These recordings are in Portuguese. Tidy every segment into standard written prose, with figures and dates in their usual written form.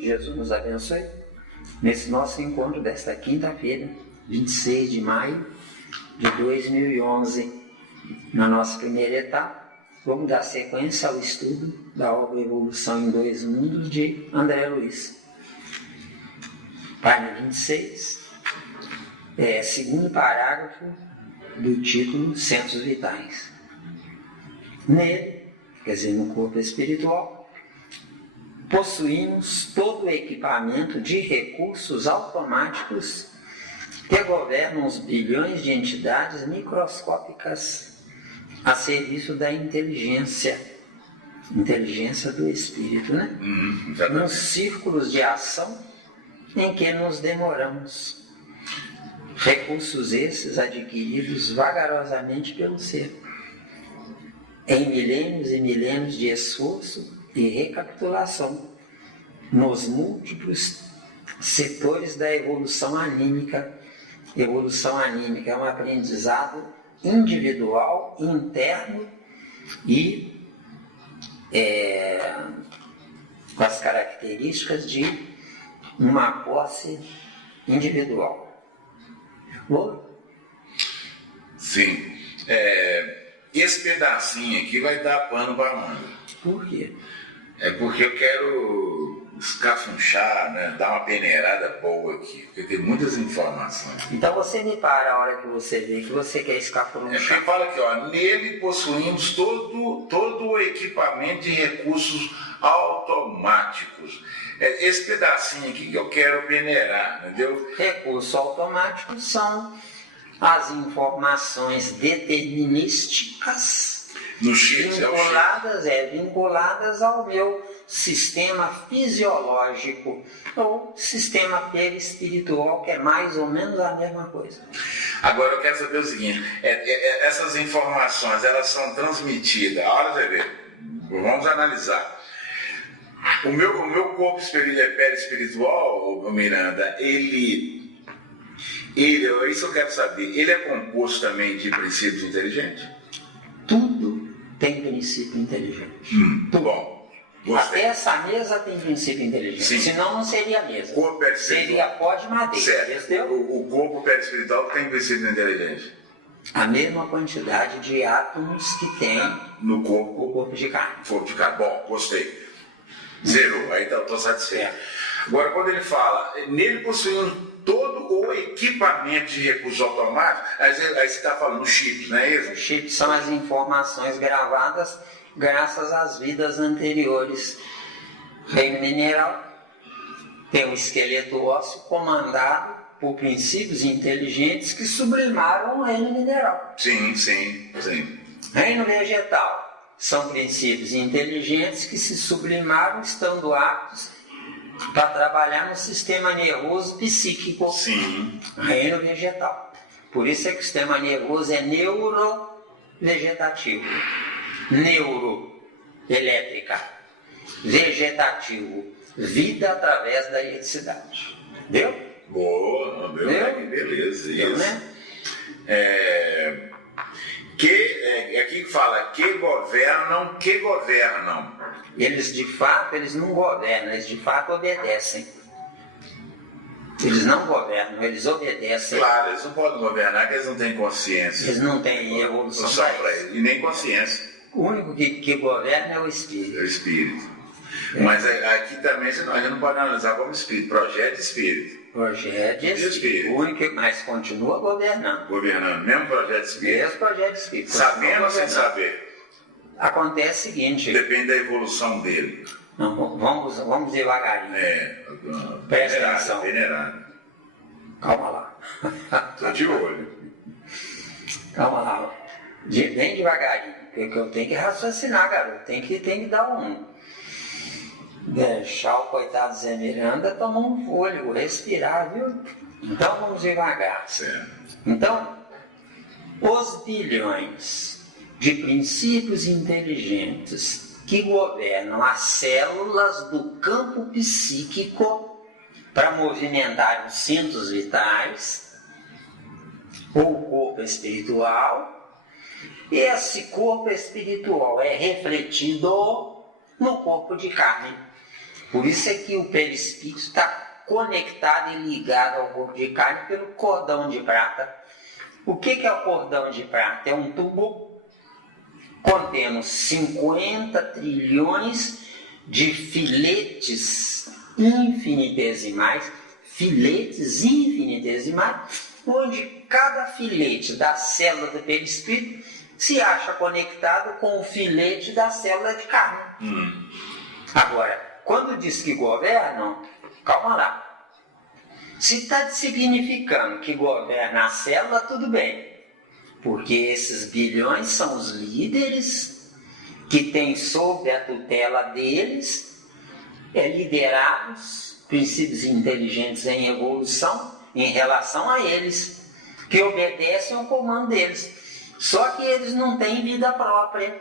Jesus nos abençoe. Nesse nosso encontro desta quinta-feira, 26 de maio de 2011, na nossa primeira etapa, vamos dar sequência ao estudo da obra Evolução em Dois Mundos de André Luiz. Página 26, segundo parágrafo do título Centros Vitais. Nele, quer dizer, no corpo espiritual, possuímos todo o equipamento de recursos automáticos que governam os bilhões de entidades microscópicas a serviço da inteligência do espírito, né? Nos círculos de ação em que nos demoramos. Recursos esses adquiridos vagarosamente pelo ser, em milênios e milênios de esforço e recapitulação nos múltiplos setores da evolução anímica. Evolução anímica é um aprendizado individual, interno e com as características de uma posse individual. Sim. Esse pedacinho aqui vai dar pano para manga. Por quê? É porque eu quero escafunchar, né? Dar uma peneirada boa aqui, porque tem muitas informações. Então você me para a hora que você vê que você quer escafunchar. É porque fala aqui, ó, nele possuímos todo o equipamento de recursos automáticos. Esse pedacinho aqui que eu quero peneirar, entendeu? Recursos automáticos são as informações determinísticas No chip, vinculadas ao meu sistema fisiológico ou sistema perispiritual, que é mais ou menos a mesma coisa. Agora eu quero saber o seguinte, essas informações, elas são transmitidas, olha você vê, vamos analisar. O meu corpo perispiritual, Miranda, isso eu quero saber, ele é composto também de princípios inteligentes? Tudo tem princípio inteligente. Bom. Gostei. Até essa mesa tem princípio inteligente. Sim. Senão não seria mesa. Seria pó de madeira. Certo. O corpo perispiritual tem princípio inteligente. A mesma quantidade de átomos que tem no corpo, o corpo de carne. Bom, gostei. Zerou. Aí eu estou satisfeito. Agora, quando ele fala, nele possuindo todo o equipamento de recursos automáticos, aí você está falando chips, não é isso? Os chips são as informações gravadas graças às vidas anteriores. Reino mineral tem um esqueleto ósseo comandado por princípios inteligentes que sublimaram o reino mineral. Sim. Reino vegetal são princípios inteligentes que se sublimaram estando aptos para trabalhar no sistema nervoso psíquico. Sim. Reino vegetal. Por isso é que o sistema nervoso é neurovegetativo. Neuro, elétrica. Vegetativo, vida através da eletricidade. Deu? Boa, deu? Que beleza. Deu, isso. Né? Aqui fala que governam. Eles de fato, eles não governam, eles de fato obedecem. Eles não governam, eles obedecem. Claro, eles não podem governar, porque eles não têm consciência. Eles não têm evolução para isso. E nem consciência. O único que governa é o espírito. É o espírito. Mas aqui também a gente não pode analisar como espírito, projeto de espírito. Projeto de espírito. O único, mas continua governando. Governando, mesmo projeto de espírito. Mesmo projeto de espírito. Sabendo ou sem saber? Acontece o seguinte. Depende da evolução dele. Não, vamos devagarinho. Presta atenção. Venerado. Calma lá. Estou de olho. Calma lá. Bem devagarinho. Porque eu tenho que raciocinar, garoto. Tem que dar deixar o coitado Zé Miranda tomar um fôlego, respirar, viu? Então vamos devagar. Certo. Então, os bilhões de princípios inteligentes que governam as células do campo psíquico para movimentar os centros vitais, ou o corpo espiritual, esse corpo espiritual é refletido no corpo de carne. Por isso é que o perispírito está conectado e ligado ao corpo de carne pelo cordão de prata. O que é o cordão de prata? É um tubo contendo 50 trilhões de filetes infinitesimais, onde cada filete da célula do perispírito se acha conectado com o filete da célula de carne. Agora, quando diz que governam, calma lá. Se está significando que governa a célula, tudo bem. Porque esses bilhões são os líderes que têm sob a tutela deles liderados, princípios inteligentes em evolução em relação a eles, que obedecem ao comando deles. Só que eles não têm vida própria.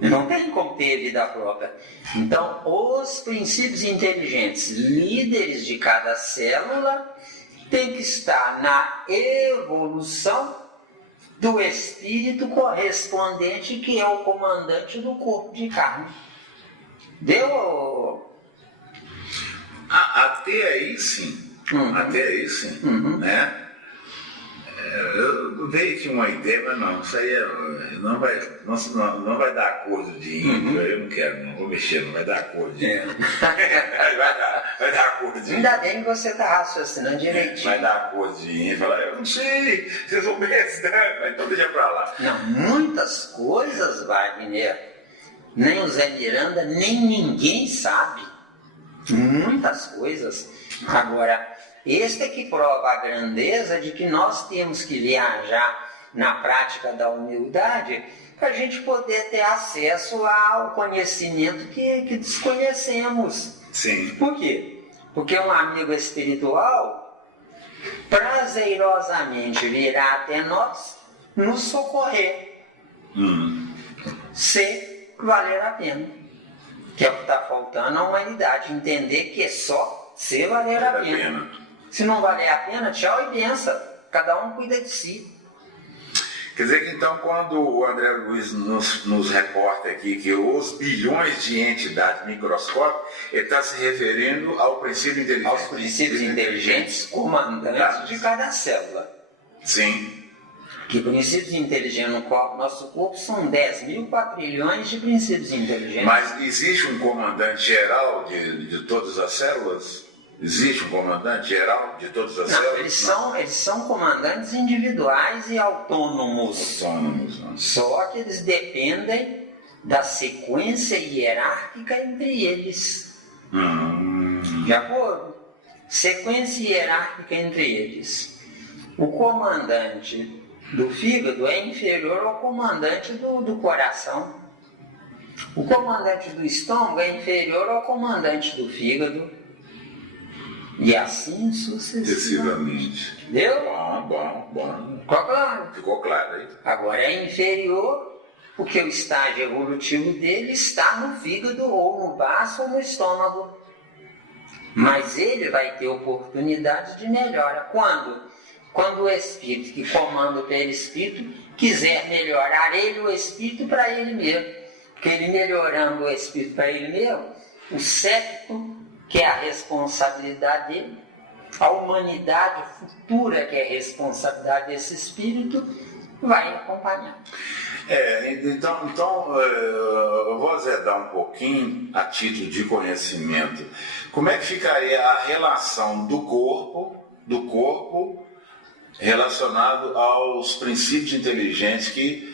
Não tem como ter vida própria. Então, os princípios inteligentes, líderes de cada célula, têm que estar na evolução do espírito correspondente, que é o comandante do corpo de carne. Deu? Até aí sim. Até aí sim. Né? Eu veio aqui uma ideia, mas não, isso aí não vai dar acordo de índio, eu não quero, não vou mexer, não vai dar acordo de índio. vai dar acordo de índio. Ainda bem que você está raciocinando direitinho. Vai dar acordo de índio, falar, eu não sei, se eu soubesse, né? Então deixa pra lá. Não, muitas coisas, Wagner, nem o Zé Miranda, nem ninguém sabe. Muitas coisas. Agora, este é que prova a grandeza de que nós temos que viajar na prática da humildade para a gente poder ter acesso ao conhecimento que desconhecemos. Sim. Por quê? Porque um amigo espiritual prazerosamente virá até nós nos socorrer, se valer a pena. Que é o que está faltando à humanidade, entender que é só se valer a pena. Se não valer a pena, tchau e benção. Cada um cuida de si. Quer dizer que então, quando o André Luiz nos reporta aqui que os bilhões de entidades microscópicas, ele está se referindo ao princípio inteligente. Aos princípios inteligentes comandantes de cada célula. Sim. Que princípios inteligentes no nosso corpo são 10 mil quatrilhões de princípios inteligentes. Mas existe um comandante geral de todas as células? Existe um comandante geral de todas as células? Eles são comandantes individuais e autônomos. Não. Só que eles dependem da sequência hierárquica entre eles. De acordo? Sequência hierárquica entre eles. O comandante do fígado é inferior ao comandante do coração. O comandante do estômago é inferior ao comandante do fígado. E assim sucessivamente. Entendeu? Bom. Ficou claro? Ficou claro aí. Agora é inferior, porque o estágio evolutivo dele está no fígado, ou no baço, ou no estômago. Mas ele vai ter oportunidade de melhora. Quando o espírito que comanda o perispírito quiser melhorar ele, o espírito, para ele mesmo. Porque ele melhorando o espírito para ele mesmo, o septo, que é a responsabilidade dele, a humanidade futura, que é a responsabilidade desse espírito, vai acompanhar. Então eu vou azedar um pouquinho a título de conhecimento. Como é que ficaria a relação do corpo relacionado aos princípios inteligentes que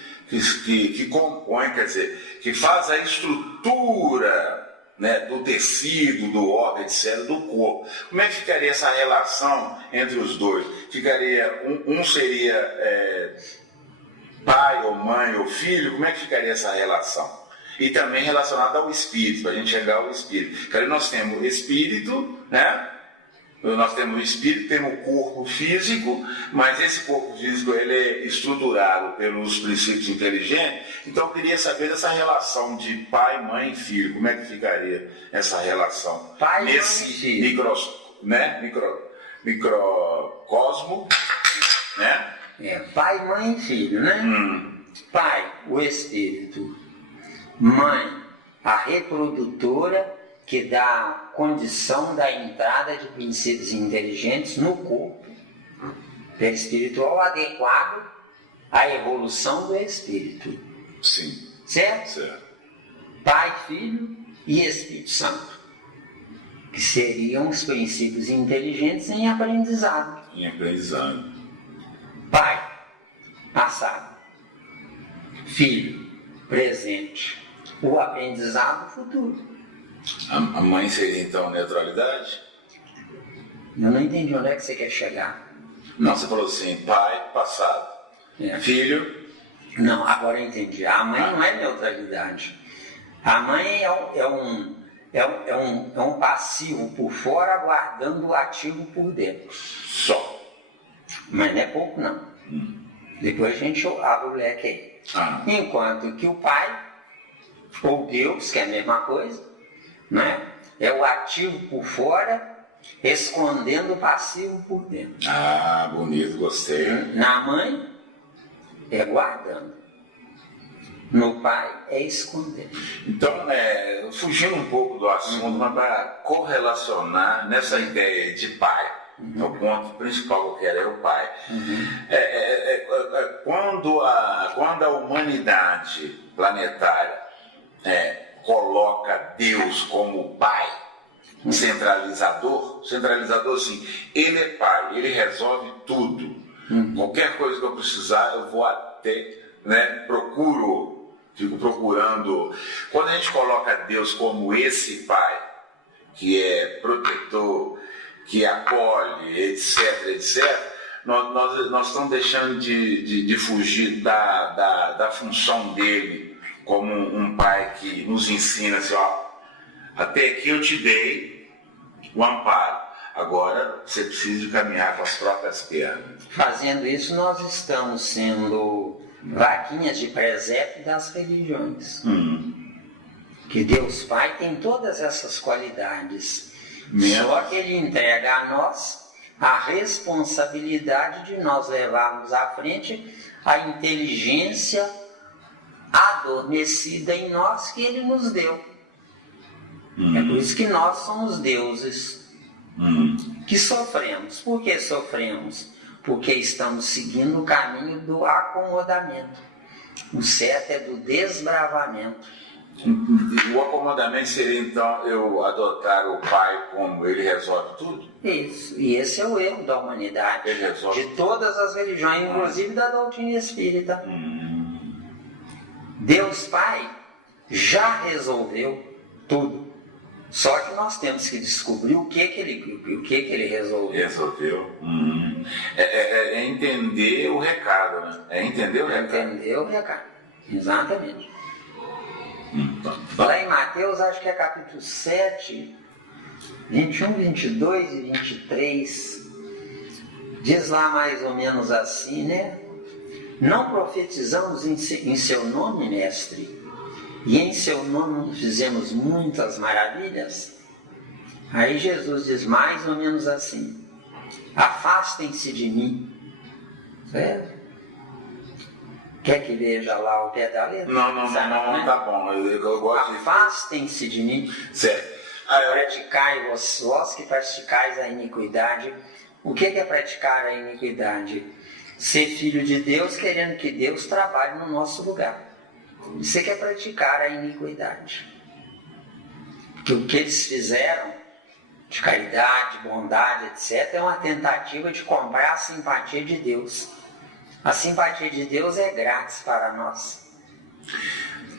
compõem, quer dizer, que faz a estrutura, né, do tecido, do órgão, etc., do corpo. Como é que ficaria essa relação entre os dois? Ficaria, um seria pai ou mãe ou filho? Como é que ficaria essa relação? E também relacionado ao espírito, para a gente chegar ao espírito. Porque nós temos espírito, né? Nós temos o espírito, temos o corpo físico, mas esse corpo físico ele é estruturado pelos princípios inteligentes. Então eu queria saber dessa relação de pai, mãe e filho. Como é que ficaria essa relação? Pai, nesse microcosmo, né? Pai, mãe e filho, né? Pai, o espírito. Mãe, a reprodutora que dá condição da entrada de princípios inteligentes no corpo perispiritual adequado à evolução do espírito. Sim. Certo? Certo. Pai, Filho e Espírito Santo, que seriam os princípios inteligentes em aprendizado. Em aprendizado. Pai, passado. Filho, presente. O aprendizado futuro. A mãe seria então neutralidade? Eu não entendi onde é que você quer chegar. Não, você falou assim, pai, passado. Filho. Não, agora eu entendi. A mãe não é neutralidade. A mãe é um passivo por fora aguardando o ativo por dentro. Só. Mas não é pouco, não. Depois a gente abre o leque aí. Enquanto que o pai, ou Deus, que é a mesma coisa, né? É o ativo por fora, escondendo o passivo por dentro. Ah, bonito, gostei. Na mãe, é guardando. No pai, é escondendo. Então, fugindo um pouco do assunto, mas para correlacionar nessa ideia de pai, é o ponto principal que eu quero, é o pai. Quando a humanidade planetária coloca Deus como pai, centralizador sim, ele é pai, ele resolve tudo. Qualquer coisa que eu precisar, eu vou até, fico procurando. Quando a gente coloca Deus como esse pai, que é protetor, que acolhe, etc, nós estamos deixando de fugir da função dele como um pai que nos ensina assim, até aqui eu te dei o amparo, agora você precisa caminhar com as próprias pernas. Fazendo isso, nós estamos sendo vaquinhas de presépio das religiões. Que Deus Pai tem todas essas qualidades. Só que Ele entrega a nós a responsabilidade de nós levarmos à frente a inteligência adormecida em nós que Ele nos deu. É por isso que nós somos deuses que sofremos. Por que sofremos? Porque estamos seguindo o caminho do acomodamento. O certo é do desbravamento. O acomodamento seria então eu adotar o pai como ele resolve tudo? Isso, e esse é o erro da humanidade, de todas as religiões, inclusive da doutrina espírita. Deus Pai já resolveu tudo, só que nós temos que descobrir o que ele resolveu. É entender o recado, né? É entender o recado. Entender o recado, exatamente. Lá em Mateus, acho que é capítulo 7, 21, 22 e 23, diz lá mais ou menos assim, né? Não profetizamos em seu nome, mestre, e em seu nome fizemos muitas maravilhas? Aí Jesus diz mais ou menos assim: afastem-se de mim. Certo? Quer que veja lá o pé da letra? Não, tá bom. Eu gosto de... Afastem-se de mim. Certo. Praticai vós que praticais a iniquidade. O que é praticar a iniquidade? Ser filho de Deus querendo que Deus trabalhe no nosso lugar. Isso é que é praticar a iniquidade. Porque o que eles fizeram de caridade, bondade, etc., é uma tentativa de comprar a simpatia de Deus. A simpatia de Deus é grátis para nós.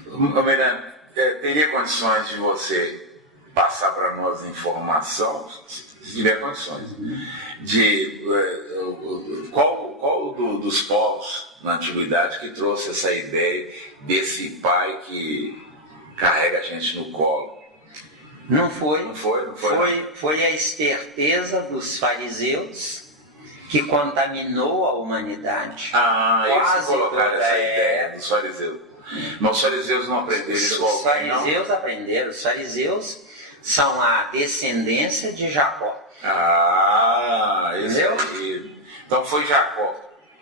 Miranda, teria condições de você passar para nós informação, se tiver condições, de qual dos povos na antiguidade que trouxe essa ideia desse pai que carrega a gente no colo? Não foi. Não foi. Foi a esperteza dos fariseus que contaminou a humanidade. Eles colocaram essa ideia dos fariseus. Mas os fariseus não aprenderam isso. Os fariseus aprenderam. Os fariseus são a descendência de Jacó. Isso aí. Então foi Jacó.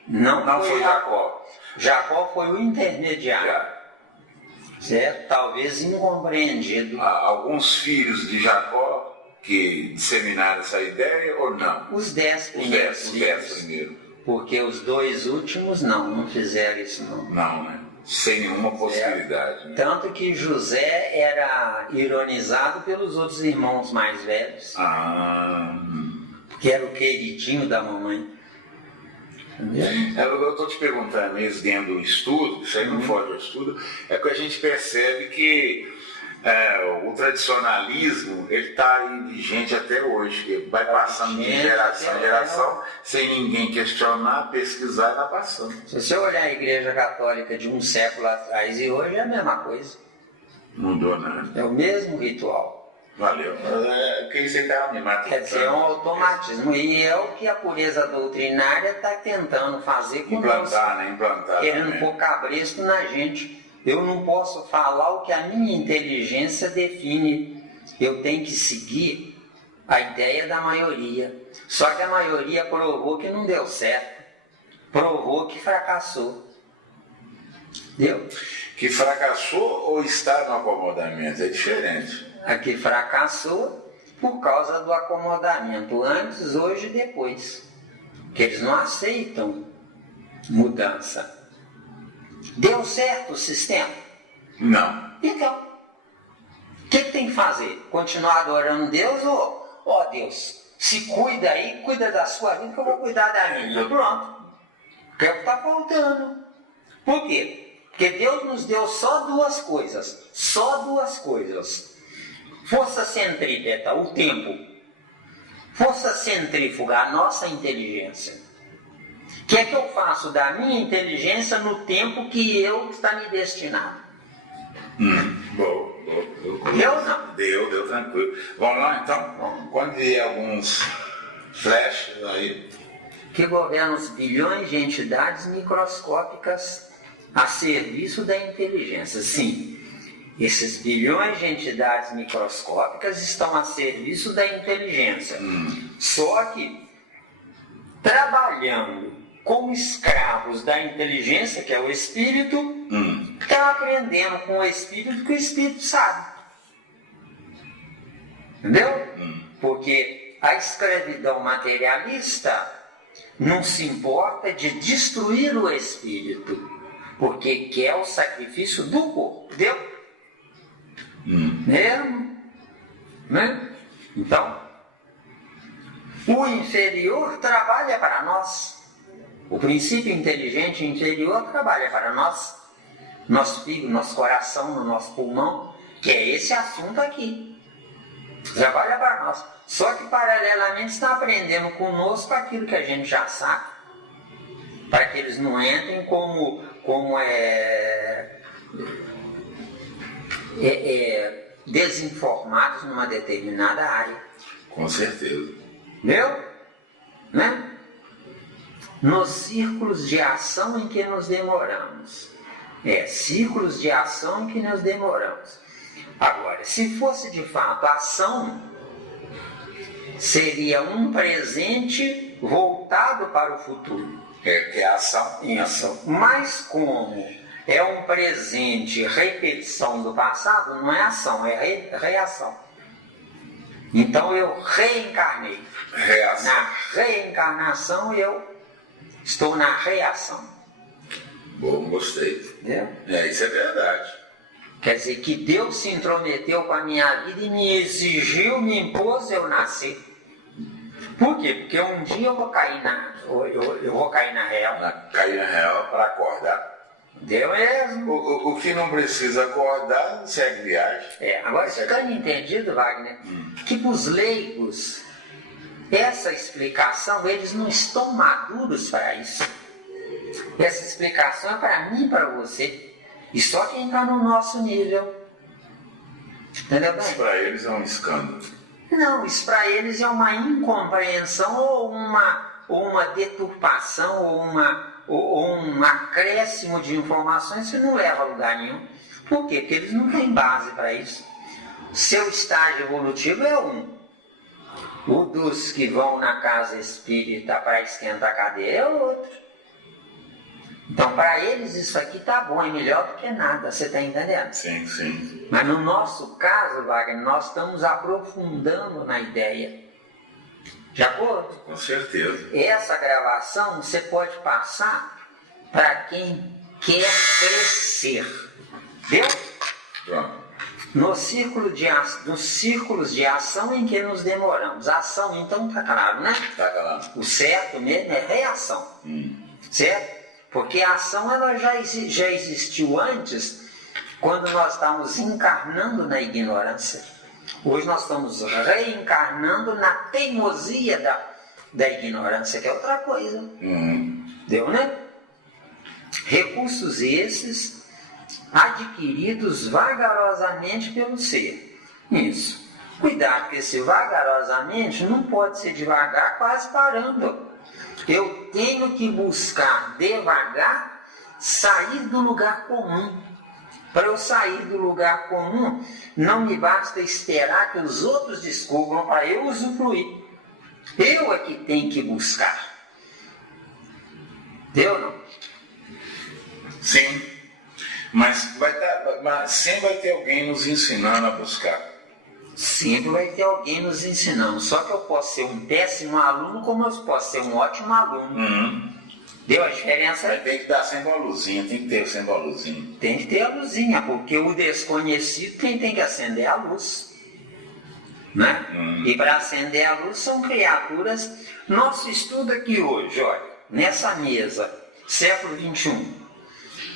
Não foi Jacó. Jacó foi o intermediário. certo? Talvez incompreendido. Alguns filhos de Jacó que disseminaram essa ideia ou não? Os 10 primeiros filhos. Porque os 2 últimos não fizeram isso não. Não, né? Sem nenhuma possibilidade. Né? Tanto que José era ironizado pelos outros irmãos mais velhos. Que era o queridinho da mamãe. Eu estou te perguntando isso dentro do estudo, isso aí não foge ao estudo, é que a gente percebe que o tradicionalismo ele está vigente até hoje, ele vai passando de geração em geração, sem ninguém questionar, pesquisar, está passando. Se você olhar a Igreja Católica de um século atrás e hoje é a mesma coisa. Não mudou nada. É o mesmo ritual. Valeu. Quem você está me matando? Quer dizer, é um automatismo. E é o que a pureza doutrinária está tentando fazer conosco. Implantar. Querendo também. pôr cabresto na gente. Eu não posso falar o que a minha inteligência define. Eu tenho que seguir a ideia da maioria. Só que a maioria provou que não deu certo. Provou que fracassou. Deu? Que fracassou ou está no acomodamento? É diferente. A que fracassou por causa do acomodamento. Antes, hoje e depois. Que eles não aceitam mudança. Deu certo o sistema? Não. Então, o que tem que fazer? Continuar adorando Deus ou Deus, se cuida aí, cuida da sua vida que eu vou cuidar da minha. Pronto. Que é o que está faltando. Por quê? Porque Deus nos deu só 2 coisas. Só 2 coisas. Força centrípeta, o tempo. Força centrífuga, a nossa inteligência. O que é que eu faço da minha inteligência no tempo que eu está me destinado? Bom. Eu não. Deu tranquilo. Vamos lá então? Bom, quando vier alguns flashes aí. Que governam os bilhões de entidades microscópicas a serviço da inteligência. Sim, esses bilhões de entidades microscópicas estão a serviço da inteligência. Só que trabalhando como escravos da inteligência, que é o espírito, está aprendendo com o espírito que o espírito sabe. Entendeu? Porque a escravidão materialista não se importa de destruir o espírito, porque quer o sacrifício do corpo. Entendeu? Mesmo? Né? Então, o inferior trabalha para nós. O princípio inteligente inferior trabalha para nós. Nosso fígado, nosso coração, no nosso pulmão, que é esse assunto aqui. Trabalha para nós. Só que paralelamente está aprendendo conosco aquilo que a gente já sabe. Para que eles não entrem como desinformados numa determinada área. Com certeza. Entendeu? Né? Nos círculos de ação em que nos demoramos. Círculos de ação em que nos demoramos. Agora, se fosse de fato ação, seria um presente voltado para o futuro. Que é ação em ação. Mas como é um presente repetição do passado, não é ação, é reação. Então eu reencarnei. Reação. Na reencarnação eu estou na reação. Bom, gostei. Entendeu? Isso é verdade. Quer dizer que Deus se intrometeu com a minha vida e me exigiu, me impôs eu nascer. Por quê? Porque um dia eu vou cair eu vou cair na real. Cair na real para acordar. Deu mesmo. O que não precisa acordar não segue viagem. Agora ficando entendido, Wagner, que para os leigos, essa explicação, eles não estão maduros para isso. Essa explicação é para mim e para você. E só quem está no nosso nível. Entendeu bem? Isso para eles é um escândalo. Não, isso para eles é uma incompreensão ou uma deturpação ou um acréscimo de informações que não leva a lugar nenhum. Por quê? Porque eles não têm base para isso. Seu estágio evolutivo é um. O dos que vão na casa espírita para esquentar a cadeira é outro. Então, para eles, isso aqui tá bom, é melhor do que nada, você está entendendo? Sim, sim. Mas no nosso caso, Wagner, nós estamos aprofundando na ideia. De acordo? Com certeza. Essa gravação você pode passar para quem quer crescer. Viu? Pronto. Nos círculos de ação em que nos demoramos. Ação, então, tá claro, né? Tá claro. O certo mesmo é reação. Certo? Porque a ação ela já existiu antes, quando nós estávamos encarnando na ignorância. Hoje nós estamos reencarnando na teimosia da ignorância, que é outra coisa. Deu, né? Recursos esses adquiridos vagarosamente pelo ser. Isso. Cuidado, que esse vagarosamente não pode ser devagar, quase parando. Eu tenho que buscar devagar sair do lugar comum. Para eu sair do lugar comum, não me basta esperar que os outros descubram para eu usufruir. Eu é que tenho que buscar. Deu, não? Sim. Mas sempre vai ter alguém nos ensinando a buscar. Sempre vai ter alguém nos ensinando. Só que eu posso ser um péssimo aluno, como eu posso ser um ótimo aluno. Deu a diferença? Mas tem que dar sempre uma luzinha, tem que ter sempre uma luzinha. Tem que ter a luzinha, porque o desconhecido quem tem que acender a luz. Né? E para acender a luz são criaturas. Nosso estudo aqui hoje, olha, nessa mesa, século XXI.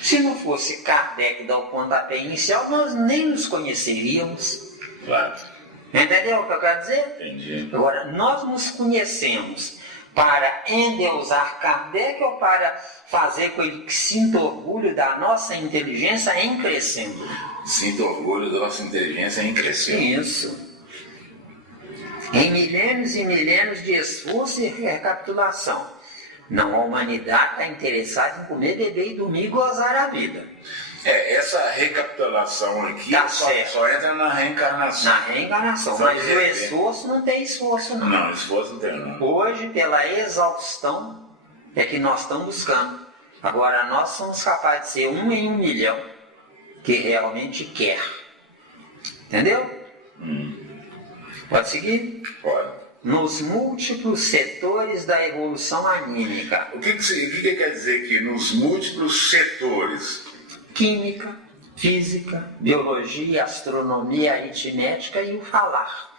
Se não fosse Kardec dar o pontapé inicial, nós nem nos conheceríamos. Claro. Entendeu o que eu quero dizer? Entendi. Agora, nós nos conhecemos para endeusar Kardec ou para fazer com ele que sinta orgulho da nossa inteligência em crescendo? Sinta orgulho da nossa inteligência em crescer. Isso. Em milênios e milênios de esforço e recapitulação. Não, a humanidade está interessada em comer, beber e dormir e gozar a vida. Essa recapitulação aqui Tá só entra na reencarnação. Na reencarnação, Só mas de o rever. esforço não tem esforço não. Não, esforço não tem não. Hoje, pela exaustão, é que nós estamos buscando. Agora, nós somos capazes de ser 1 em 1 milhão que realmente quer. Entendeu? Pode seguir? Pode. Nos múltiplos setores da evolução anímica. O que quer dizer que nos múltiplos setores? Química, física, biologia, astronomia, aritmética e o falar.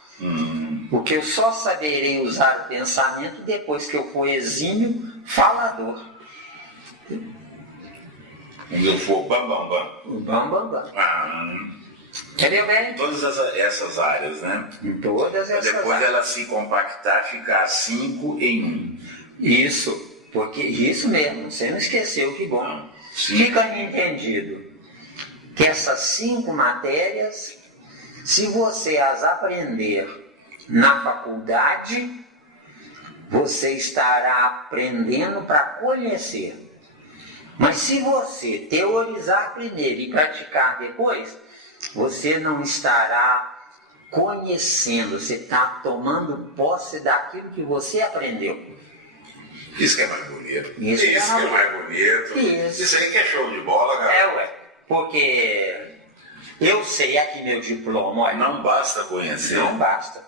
Porque eu só saberei usar o pensamento depois que eu for exímio falador. Quando eu for bam. O bam. Entendeu bem? Todas essas áreas, né? Em todas essas Depois áreas. ela se compactar, ficar 5 em 1. Isso, porque isso mesmo, você não esqueceu, que bom. Sim. Fica entendido que essas 5 matérias, se você as aprender na faculdade, você estará aprendendo para conhecer. Mas se você teorizar primeiro e praticar depois, você não estará conhecendo, você está tomando posse daquilo que você aprendeu. Isso que é mais bonito. Isso que é mais bonito. Isso aí que é show de bola, cara. Porque eu sei aqui meu diploma, olha. Não basta conhecer. Não basta.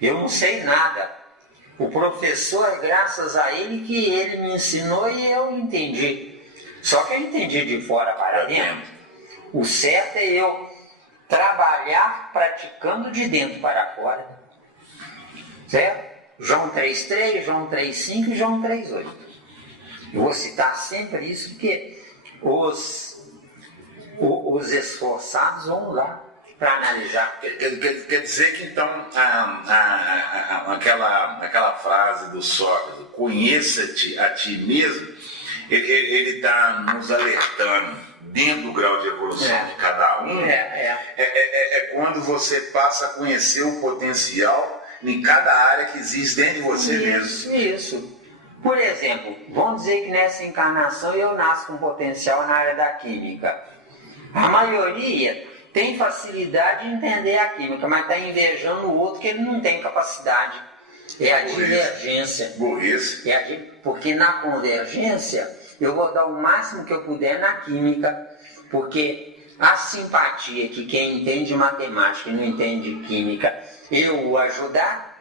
Eu não sei nada. O professor, graças a ele, que ele me ensinou e eu entendi. Só que eu entendi de fora para dentro. O certo é eu trabalhar praticando de dentro para fora. Certo? João 3,3, João 3,5 e João 3,8. Eu vou citar sempre isso porque os esforçados vão lá para analisar. Quer dizer que então aquela frase do Sócrates, conheça-te a ti mesmo, ele está nos alertando dentro do grau de evolução de cada um. É quando você passa a conhecer o potencial em cada área que existe dentro de você mesmo. Isso. Por exemplo, vamos dizer que nessa encarnação eu nasço com potencial na área da química. A maioria tem facilidade de entender a química, mas está invejando o outro que ele não tem capacidade. É a divergência. Burrice. Porque na convergência eu vou dar o máximo que eu puder na química, porque a simpatia que quem entende matemática e não entende química, eu o ajudar,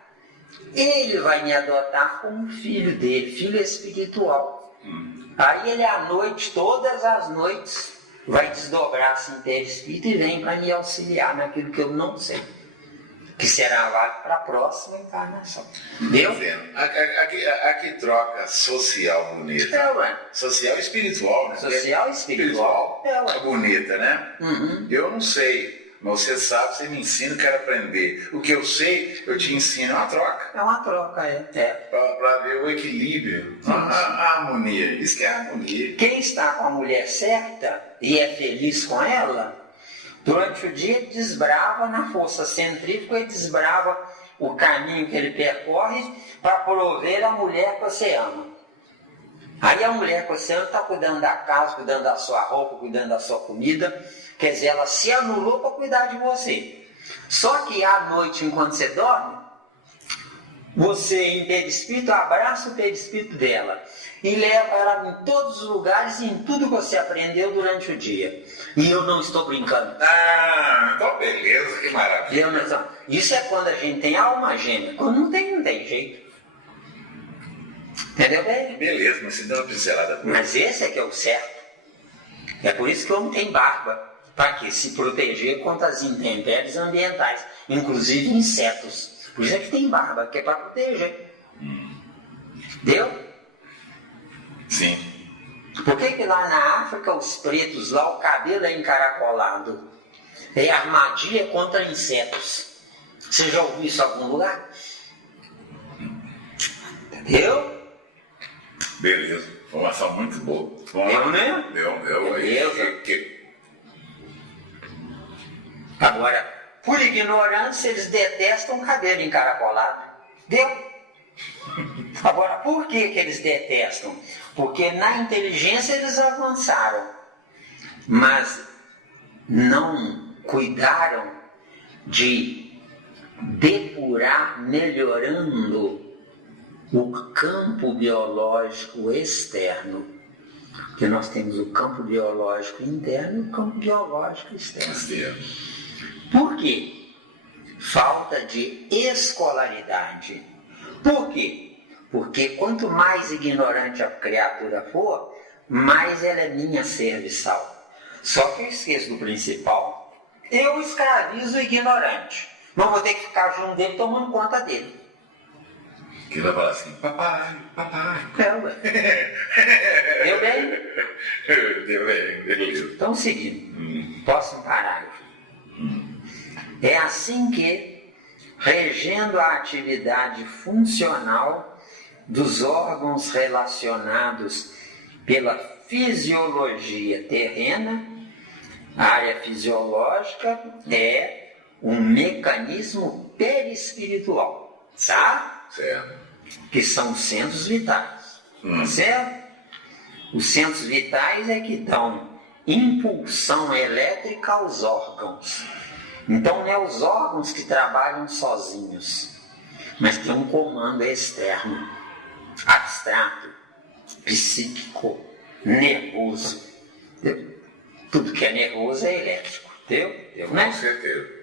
ele vai me adotar como filho dele, filho espiritual. Aí ele à noite, todas as noites, vai desdobrar-se em perispírito e vem para me auxiliar naquilo que eu não sei, que será válido para a próxima encarnação. Deu? Aqui troca social bonita. É, ué. Social e espiritual, né? Social e espiritual. É, ué. Bonita, né? Uhum. Eu não sei, mas você sabe, você me ensina, eu quero aprender. O que eu sei, eu te ensino, é uma troca. É uma troca, é. Para ver o equilíbrio, a harmonia. Isso que é a harmonia. Quem está com a mulher certa e é feliz com ela, durante o dia desbrava na força centrífuga e desbrava o caminho que ele percorre para prover a mulher que você ama. Aí a mulher que você ama está cuidando da casa, cuidando da sua roupa, cuidando da sua comida. Quer dizer, ela se anulou para cuidar de você. Só que à noite, enquanto você dorme, você em perispírito abraça o perispírito dela e leva ela em todos os lugares e em tudo que você aprendeu durante o dia. E eu não estou brincando. Ah, então beleza, que maravilha. Isso é quando a gente tem alma gêmea. Quando não tem jeito. Entendeu bem? Beleza, mas você deu uma pincelada. Mas esse é que é o certo. É por isso que o homem tem barba. Para quê? Se proteger contra as intempéries ambientais, inclusive insetos. Por isso é que tem barba, que é para proteger. Deu? Sim. Por que lá na África os pretos lá o cabelo é encaracolado? É armadilha contra insetos. Você já ouviu isso em algum lugar? Entendeu? Beleza. Informação muito boa. Deu, né? Deu. Beleza. Agora, por ignorância, eles detestam o cabelo encaracolado. Deu? Agora, por que eles detestam? Porque na inteligência eles avançaram, mas não cuidaram de depurar, melhorando o campo biológico externo. Porque nós temos o campo biológico interno e o campo biológico externo. Por quê? Falta de escolaridade. Por quê? Porque quanto mais ignorante a criatura for, mais ela é minha serviçal. Só que eu esqueço do principal. Eu escravizo o ignorante. Não vou ter que ficar junto dele tomando conta dele. Que vai falar assim, papai. É, ué. Deu bem? Deu bem, beleza. Então, seguindo. Próximo parágrafo. É assim que, regendo a atividade funcional dos órgãos relacionados pela fisiologia terrena, a área fisiológica é um mecanismo perispiritual, tá? Certo. Que são os centros vitais, certo? Os centros vitais é que dão impulsão elétrica aos órgãos. Então não é os órgãos que trabalham sozinhos, mas tem um comando externo, abstrato, psíquico, nervoso. Entendeu? Tudo que é nervoso é elétrico. Entendeu? Né? Com certeza.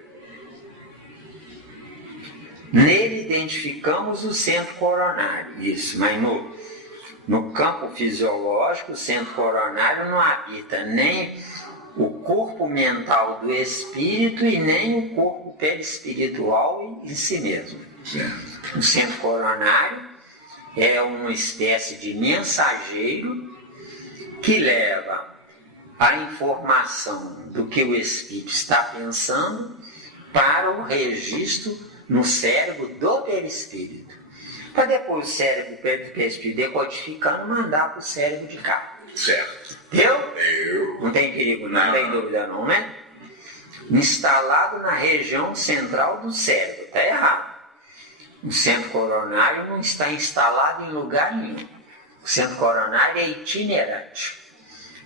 Nele identificamos o centro coronário, isso, mas no campo fisiológico, o centro coronário não habita nem o corpo mental do espírito e nem o corpo perispiritual em si mesmo. Certo. O centro coronário é uma espécie de mensageiro que leva a informação do que o espírito está pensando para o registro no cérebro do perispírito, para depois o cérebro do perispírito decodificando mandar para o cérebro de cá. Certo. Deu? Não tem perigo, não tem dúvida não, né? Instalado na região central do cérebro, está errado. O centro coronário não está instalado em lugar nenhum. O centro coronário é itinerante.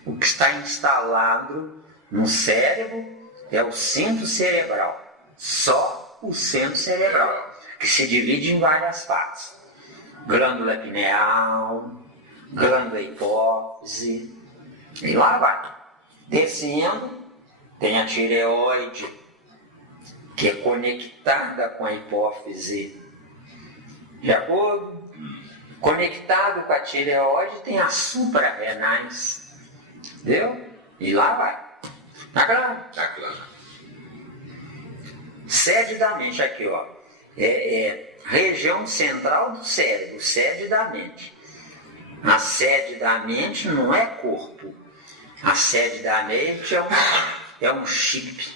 O que está instalado no cérebro é o centro cerebral. Só o centro cerebral, que se divide em várias partes. Glândula pineal, glândula hipófise, e lá vai. Descendo, tem a tireoide, que é conectada com a hipófise. De acordo? Conectado com a tireoide tem as suprarrenais. Entendeu? E lá vai. Tá claro? Tá claro. Sede da mente, aqui ó. Região central do cérebro, sede da mente. A sede da mente não é corpo. A sede da mente é um chip,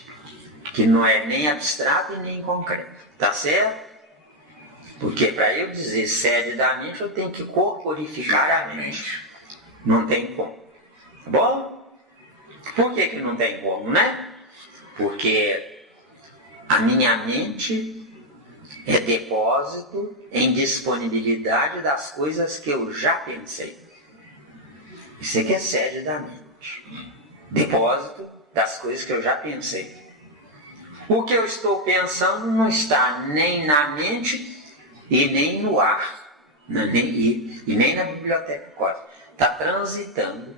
que não é nem abstrato e nem concreto. Tá certo? Porque para eu dizer sede da mente, eu tenho que corporificar a mente. Não tem como. Tá bom? Por que não tem como, né? Porque a minha mente é depósito em disponibilidade das coisas que eu já pensei. Isso aqui é sede da mente. Depósito das coisas que eu já pensei. O que eu estou pensando não está nem na mente e nem no ar, e nem na biblioteca cósmica. Está transitando,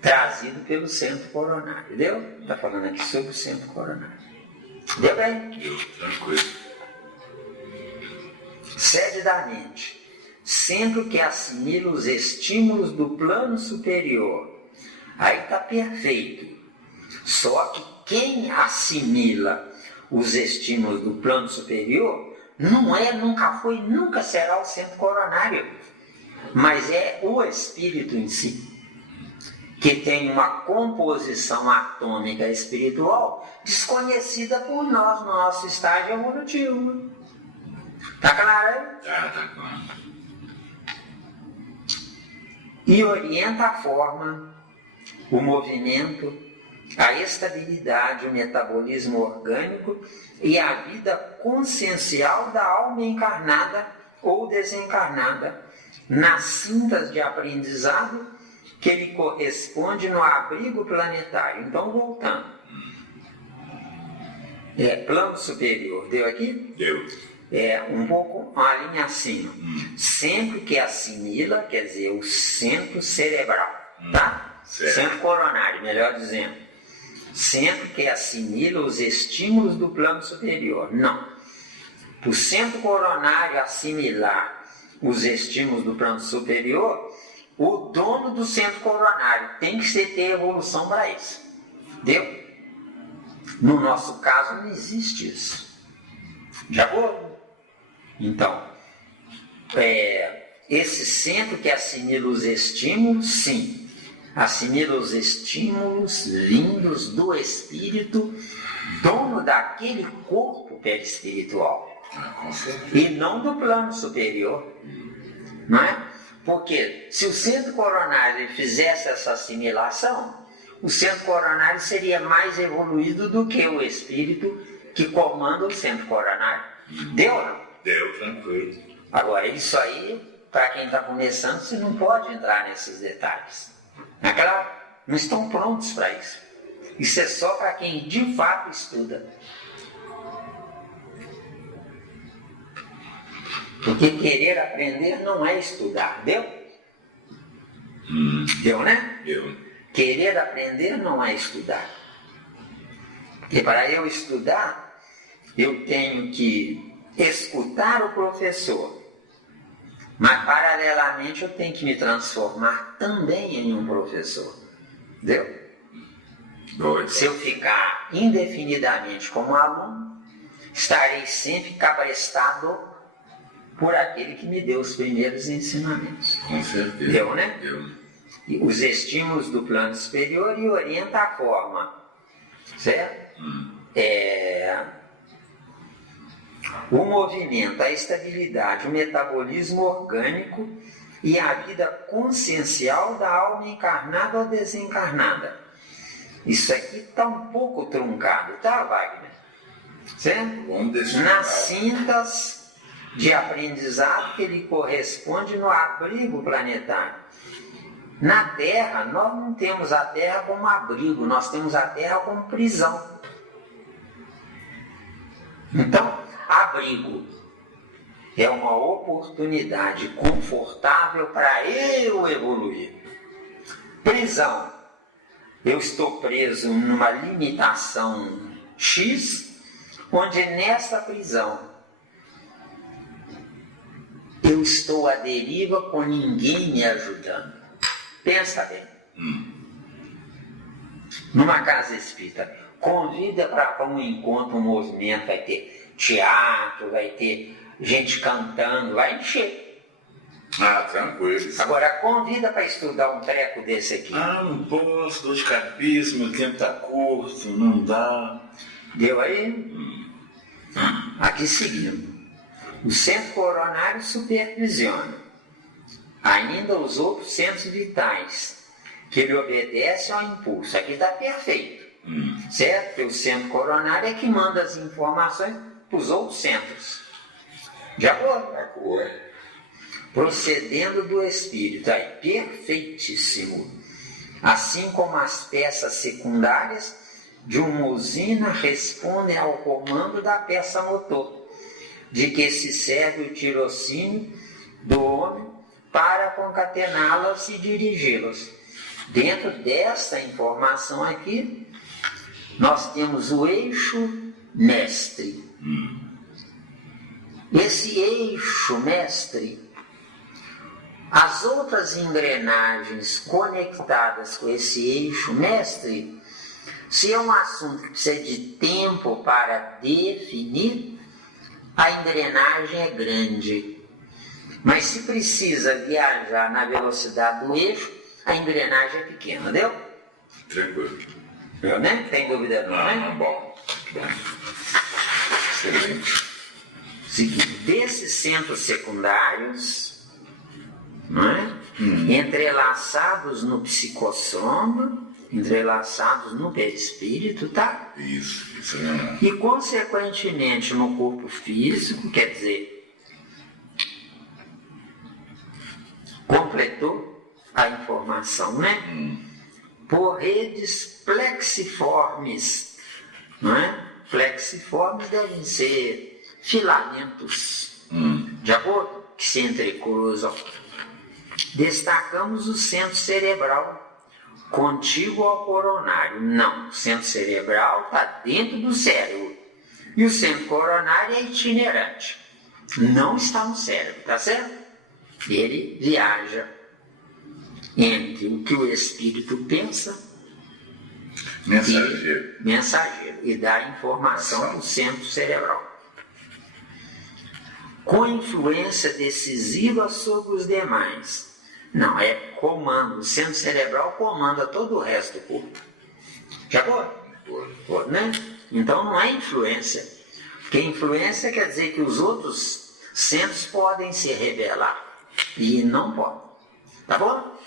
trazido pelo centro coronário. Entendeu? Está falando aqui sobre o centro coronário. Deu bem? Deu, tranquilo. Sede da mente. Centro que assimila os estímulos do plano superior. Aí está perfeito. Só que quem assimila os estímulos do plano superior não é, nunca foi, nunca será o centro coronário, mas é o espírito em si, que tem uma composição atômica espiritual desconhecida por nós no nosso estágio evolutivo. Tá claro aí? Tá claro. E orienta a forma, o movimento, a estabilidade, o metabolismo orgânico e a vida consciencial da alma encarnada ou desencarnada nas cintas de aprendizado que lhe corresponde no abrigo planetário. Então, voltando. Plano superior. Deu aqui? Deu. Um pouco uma linha acima. Sempre que assimila, quer dizer, o centro cerebral. Tá? Certo. Centro coronário, melhor dizendo. Sempre que assimila os estímulos do plano superior. Não. Para o centro coronário assimilar os estímulos do plano superior, o dono do centro coronário tem que ter evolução para isso. Entendeu? No nosso caso não existe isso. De acordo? Então, esse centro que assimila os estímulos, sim, assimila os estímulos vindos do espírito, dono daquele corpo perispiritual, e não do plano superior, não é? Porque se o centro coronário fizesse essa assimilação, o centro coronário seria mais evoluído do que o espírito que comanda o centro coronário. Deu ou não? Deu, tranquilo. Agora, isso aí, para quem está começando, você não pode entrar nesses detalhes. Não estão prontos para isso. Isso é só para quem de fato estuda. Porque querer aprender não é estudar. Deu? Deu, né? Deu. Querer aprender não é estudar. Porque para eu estudar, eu tenho que escutar o professor. Mas paralelamente eu tenho que me transformar também em um professor. Entendeu? Doido. Se eu ficar indefinidamente como aluno, estarei sempre cabrestado por aquele que me deu os primeiros ensinamentos. Com certeza. Deu, né? Deu. E os estímulos do plano superior e orienta a forma. Certo? O movimento, a estabilidade, o metabolismo orgânico e a vida consciencial da alma encarnada ou desencarnada. Isso aqui está um pouco truncado, tá, Wagner? Certo? Vamos deixar. Nas cintas de aprendizado que lhe corresponde no abrigo planetário. Na Terra, nós não temos a Terra como abrigo, nós temos a Terra como prisão. Então, abrigo é uma oportunidade confortável para eu evoluir. Prisão. Eu estou preso numa limitação X, onde nessa prisão eu estou à deriva com ninguém me ajudando. Pensa bem. Numa casa espírita, convida para um encontro, um movimento, vai ter teatro, vai ter gente cantando, vai encher. Ah, tranquilo. Agora, convida para estudar um treco desse aqui. Ah, não posso, dor de cabeça, meu tempo está curto, não dá. Deu aí? Aqui seguindo. O centro coronário supervisiona ainda os outros centros vitais, que ele obedece ao impulso. Aqui está perfeito. Certo? Porque o centro coronário é que manda as informações para os outros centros. De acordo? De acordo. Procedendo do espírito. Aí, perfeitíssimo. Assim como as peças secundárias de uma usina respondem ao comando da peça motor, de que se serve o tirocínio do homem para concatená-las e dirigi-las. Dentro desta informação aqui, nós temos o eixo mestre. Esse eixo mestre, as outras engrenagens conectadas com esse eixo mestre, se é um assunto que precisa de tempo para definir, a engrenagem é grande. Mas se precisa viajar na velocidade do eixo, a engrenagem é pequena, deu? Tranquilo. Eu nem tem dúvida não, né? Bom. Excelente. Seguinte, desses centros secundários, não é? Entrelaçados no psicossoma, entrelaçados no perispírito, tá? Isso mesmo. E consequentemente no corpo físico, quer dizer, completou a informação, né? Por redes plexiformes, não é? Plexiformes devem ser filamentos, de acordo? Que se entrecruzam. Destacamos o centro cerebral, contíguo ao coronário. Não, o centro cerebral está dentro do cérebro. E o centro coronário é itinerante. Não está no cérebro, tá certo? Ele viaja entre o que o espírito pensa mensageiro, e dá informação para o centro cerebral. Com influência decisiva sobre os demais. Não, é comando. O centro cerebral comanda todo o resto do corpo. Já pode? Né? Então não é influência. Porque influência quer dizer que os outros centros podem se rebelar. E não podem. Tá bom?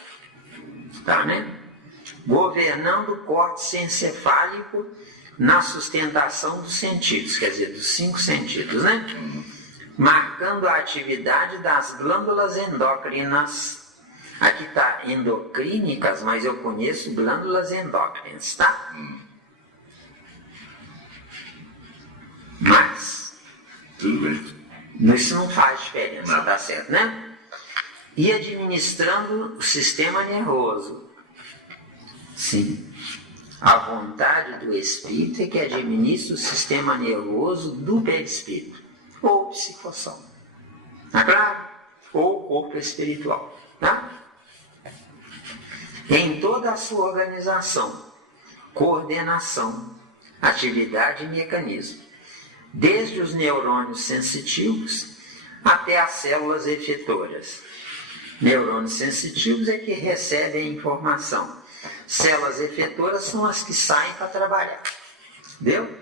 Tá, né? Governando o córtex encefálico na sustentação dos sentidos, quer dizer, dos 5 sentidos, né? Marcando a atividade das glândulas endócrinas. Aqui está endocrínicas, mas eu conheço glândulas endócrinas, tá? Mas tudo bem. Isso não faz diferença, tá certo, né? E administrando o sistema nervoso. Sim. A vontade do espírito é que administra o sistema nervoso do perispírito, ou psicossoma. Tá claro? Ou corpo espiritual. Tá? Em toda a sua organização, coordenação, atividade e mecanismo. Desde os neurônios sensitivos até as células efetoras. Neurônios sensitivos é que recebem a informação. Células efetoras são as que saem para trabalhar. Entendeu?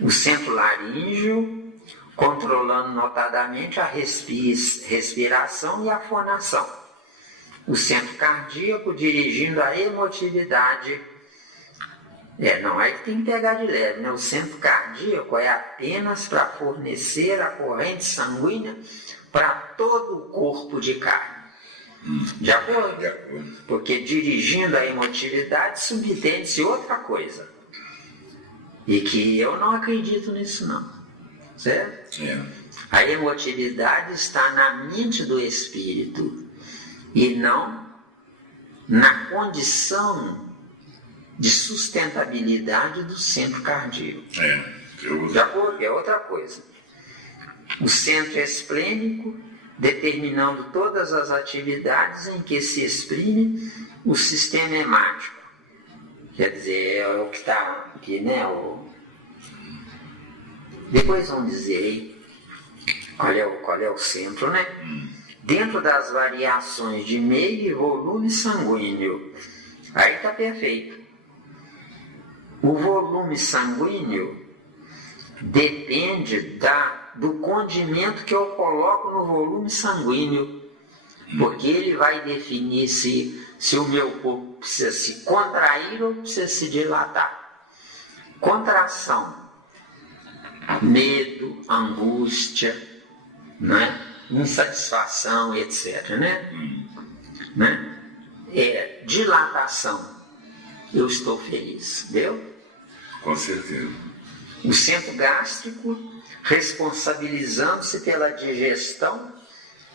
O centro laríngeo, controlando notadamente a respiração e a fonação. O centro cardíaco, dirigindo a emotividade. Não é que tem que pegar de leve, né? O centro cardíaco é apenas para fornecer a corrente sanguínea para todo o corpo de carne. De acordo? De acordo. Porque dirigindo a emotividade subtende-se outra coisa. E que eu não acredito nisso não. Certo? A emotividade está na mente do espírito e não na condição de sustentabilidade do centro cardíaco. É outra coisa. O centro esplênico determinando todas as atividades em que se exprime o sistema hemático. Quer dizer, é o que está aqui, né? Depois vamos dizer aí qual é o centro, né? Dentro das variações de meio e volume sanguíneo. Aí está perfeito. O volume sanguíneo depende do condimento que eu coloco no volume sanguíneo, porque ele vai definir se o meu corpo precisa se contrair ou precisa se dilatar. Contração, medo, angústia, né? Insatisfação, etc. Né? Dilatação, eu estou feliz, deu? Com certeza. O centro gástrico responsabilizando-se pela digestão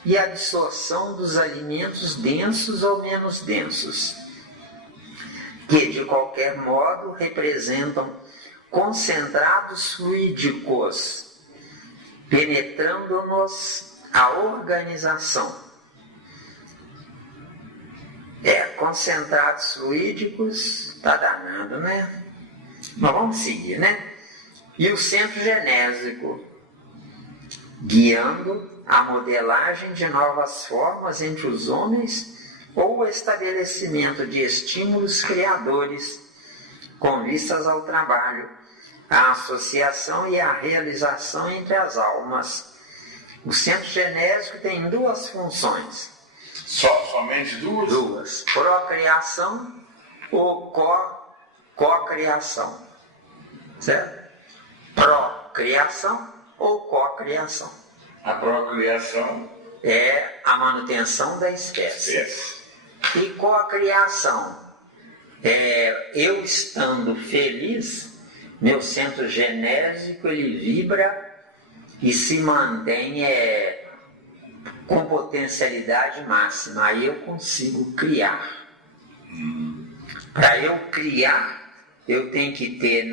e absorção dos alimentos densos ou menos densos, que de qualquer modo representam concentrados fluídicos, penetrando-nos a organização. Concentrados fluídicos, tá danado, né? Mas vamos seguir, né? E o centro genésico, guiando a modelagem de novas formas entre os homens ou o estabelecimento de estímulos criadores com vistas ao trabalho, à associação e à realização entre as almas. O centro genésico tem duas funções. Somente duas? Duas. Procriação ou cocriação. Certo? Procriação ou cocriação. A procriação é a manutenção da espécie. E cocriação é eu estando feliz, meu centro genésico ele vibra e se mantém com potencialidade máxima. Aí eu consigo criar. Para eu criar, eu tenho que ter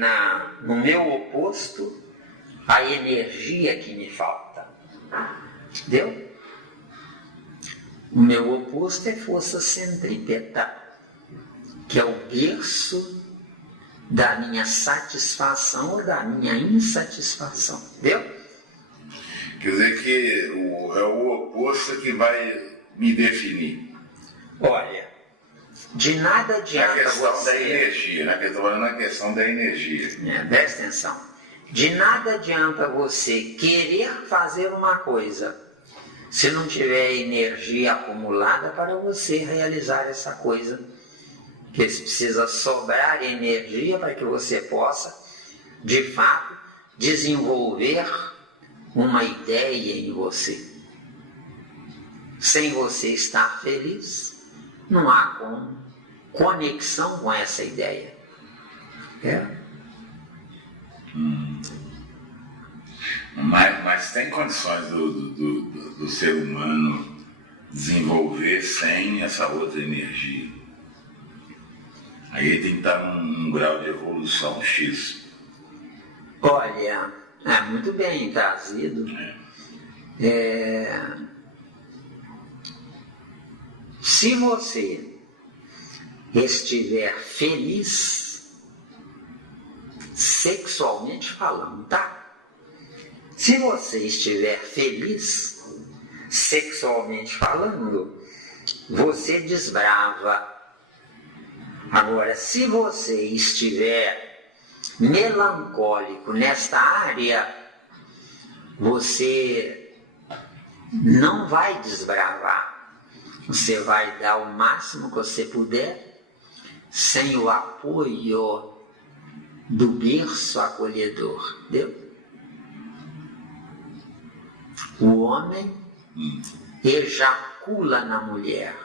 no meu oposto a energia que me falta. Entendeu? O meu oposto é força centrípeta, que é o berço da minha satisfação ou da minha insatisfação. Entendeu? Quer dizer que é o oposto que vai me definir. Olha, de nada adianta a questão você... da energia, né? Eu estou falando na questão da energia. Presta atenção. De nada adianta você querer fazer uma coisa se não tiver energia acumulada para você realizar essa coisa. Porque precisa sobrar energia para que você possa, de fato, desenvolver uma ideia em você. Sem você estar feliz, não há conexão com essa ideia. Mas tem condições do ser humano desenvolver sem essa outra energia. Aí ele tem que estar num grau de evolução X. Olha, muito bem trazido. Se você estiver feliz, sexualmente falando, tá? Se você estiver feliz, sexualmente falando, você desbrava. Agora, se você estiver melancólico nesta área, você não vai desbravar. Você vai dar o máximo que você puder, sem o apoio do berço acolhedor. Entendeu? O homem ejacula na mulher.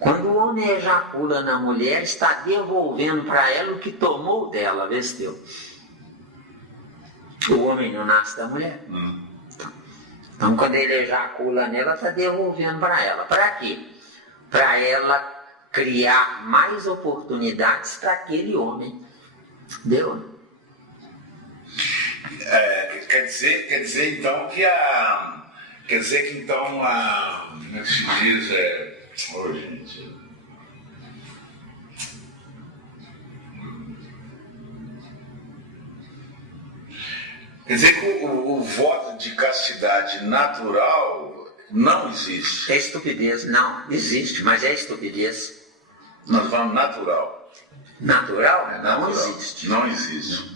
Quando o homem ejacula na mulher, está devolvendo para ela o que tomou dela, vê se deu. O homem não nasce da mulher. Então, Então, quando ele ejacula nela, está devolvendo para ela. Para quê? Para ela criar mais oportunidades para aquele homem. Deu? Quer dizer então que a. Quer dizer que então a. Como é que se diz? Ô, gente. Quer dizer que o voto de castidade natural não existe. É estupidez. Não, existe, mas é estupidez. Nós vamos natural. Natural? Não Natural. existe. Não existe.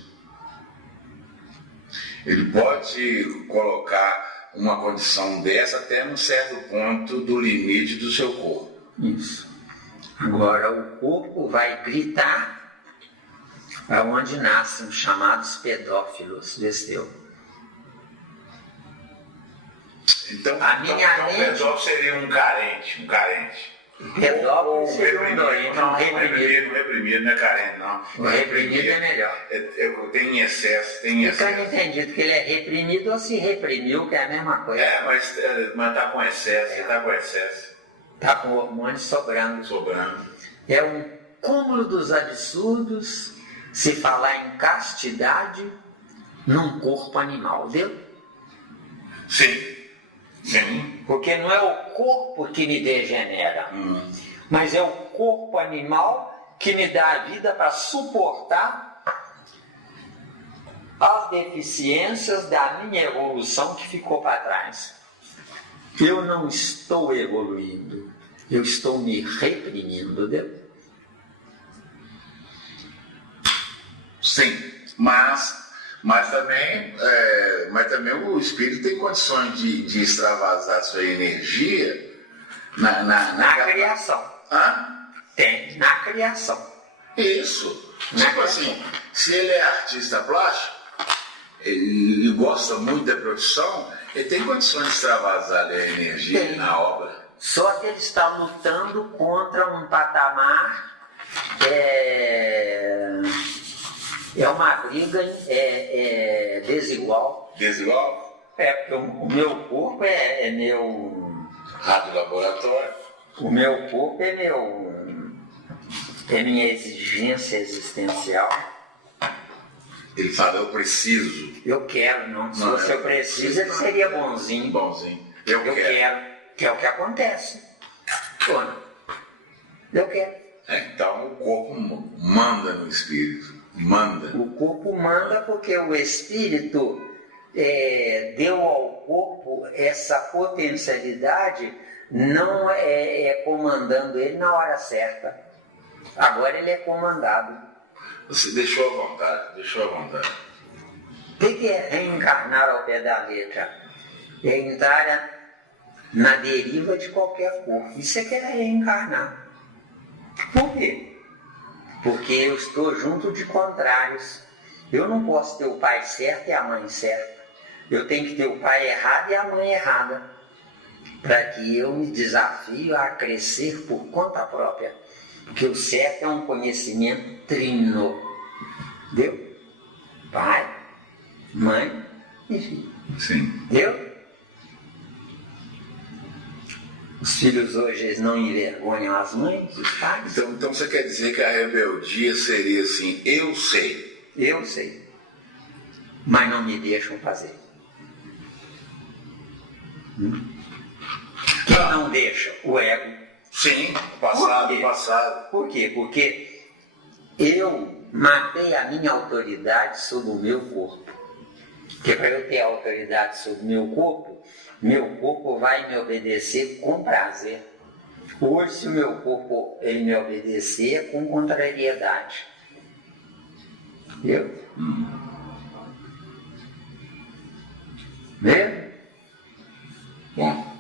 Ele pode colocar uma condição dessa até um certo ponto do limite do seu corpo. Isso. Agora o corpo vai gritar aonde nascem os chamados pedófilos, Desteu. Então, A minha mente- pedófilo seria um carente. Pedófilo Ou seria um doente, não, um reprimido. reprimido não é carente, não. O reprimido é melhor. Tem excesso, Fica entendido que ele é reprimido ou se reprimiu, que é a mesma coisa. Mas tá com excesso, ele tá com excesso, Está com o hormônio sobrando. sobrando. É um cúmulo dos absurdos se falar em castidade num corpo animal, viu? Sim. Porque não é o corpo que me degenera, mas é o corpo animal que me dá a vida para suportar as deficiências da minha evolução que ficou para trás. Eu não estou evoluindo, eu estou me reprimindo, viu? Sim, mas também o espírito tem condições de extravasar sua energia Na criação. Hã? Tem, na criação. Isso. Na Tipo assim, se ele é artista plástico e gosta muito da produção, ele tem condições de extravasar a energia Tem. na obra. Só que ele está lutando contra um patamar, é uma briga desigual. Desigual? Porque o meu corpo é meu. Rádio laboratório. O meu corpo é minha exigência existencial. Ele fala, eu preciso. Eu quero, não. Se Não, fosse eu preciso, ele seria bonzinho. Bonzinho. Eu quero, que é o que acontece. Tony, eu quero. Então o corpo manda no espírito. Manda. O corpo manda porque o espírito deu ao corpo essa potencialidade, não comandando ele na hora certa. Agora ele é comandado. Você deixou à vontade. O que é reencarnar ao pé da letra? É entrar na deriva de qualquer corpo. Isso é que é reencarnar. Por quê? Porque eu estou junto de contrários. Eu não posso ter o pai certo e a mãe certa. Eu tenho que ter o pai errado e a mãe errada, para que eu me desafie a crescer por conta própria. Porque o certo é um conhecimento trino. Deu? Pai, mãe e filho. Sim. Deu? Os filhos hoje eles não envergonham as mães, os pais? Então você quer dizer que a rebeldia seria assim, eu sei. Eu sei, mas não me deixam fazer. Quem não deixa? O ego. Sim, Por quê? passado. Por quê? Porque eu matei a minha autoridade sobre o meu corpo. Porque para eu ter autoridade sobre o meu corpo vai me obedecer com prazer. Hoje, se o meu corpo ele me obedecer, é com contrariedade. Viu? Viu? Bom,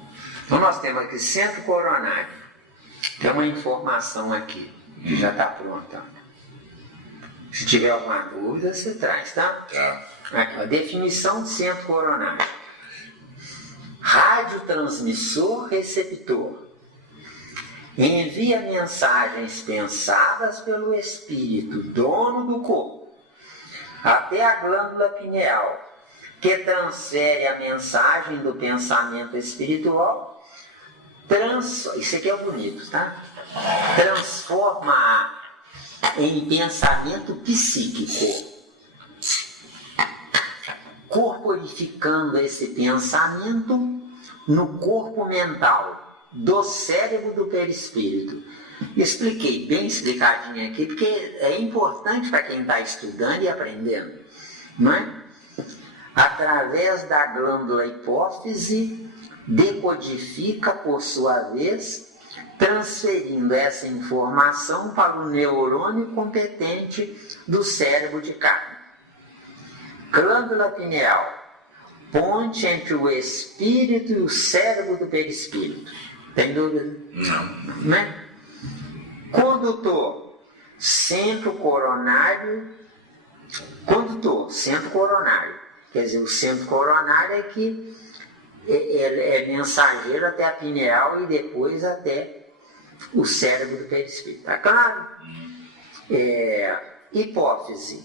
então nós temos aqui centro coronário. Tem uma informação aqui, que já está pronta. Se tiver alguma dúvida, você traz, tá? Tá. Aqui, ó, definição de centro coronário. Radiotransmissor receptor. Envia mensagens pensadas pelo espírito, dono do corpo, até a glândula pineal, que transfere a mensagem do pensamento espiritual, isso aqui é bonito, tá? Transforma em pensamento psíquico, corporificando esse pensamento no corpo mental do cérebro do perispírito. Expliquei bem explicadinho aqui, porque é importante para quem está estudando e aprendendo, não é? Através da glândula hipófise, decodifica por sua vez, transferindo essa informação para o neurônio competente do cérebro de carne. Glândula pineal, ponte entre o espírito e o cérebro do perispírito. Tem dúvida? Não é? Condutor, centro coronário. Quer dizer, o centro coronário é que é mensageiro até a pineal e depois até o cérebro do perispírito. Tá claro? Hipófise,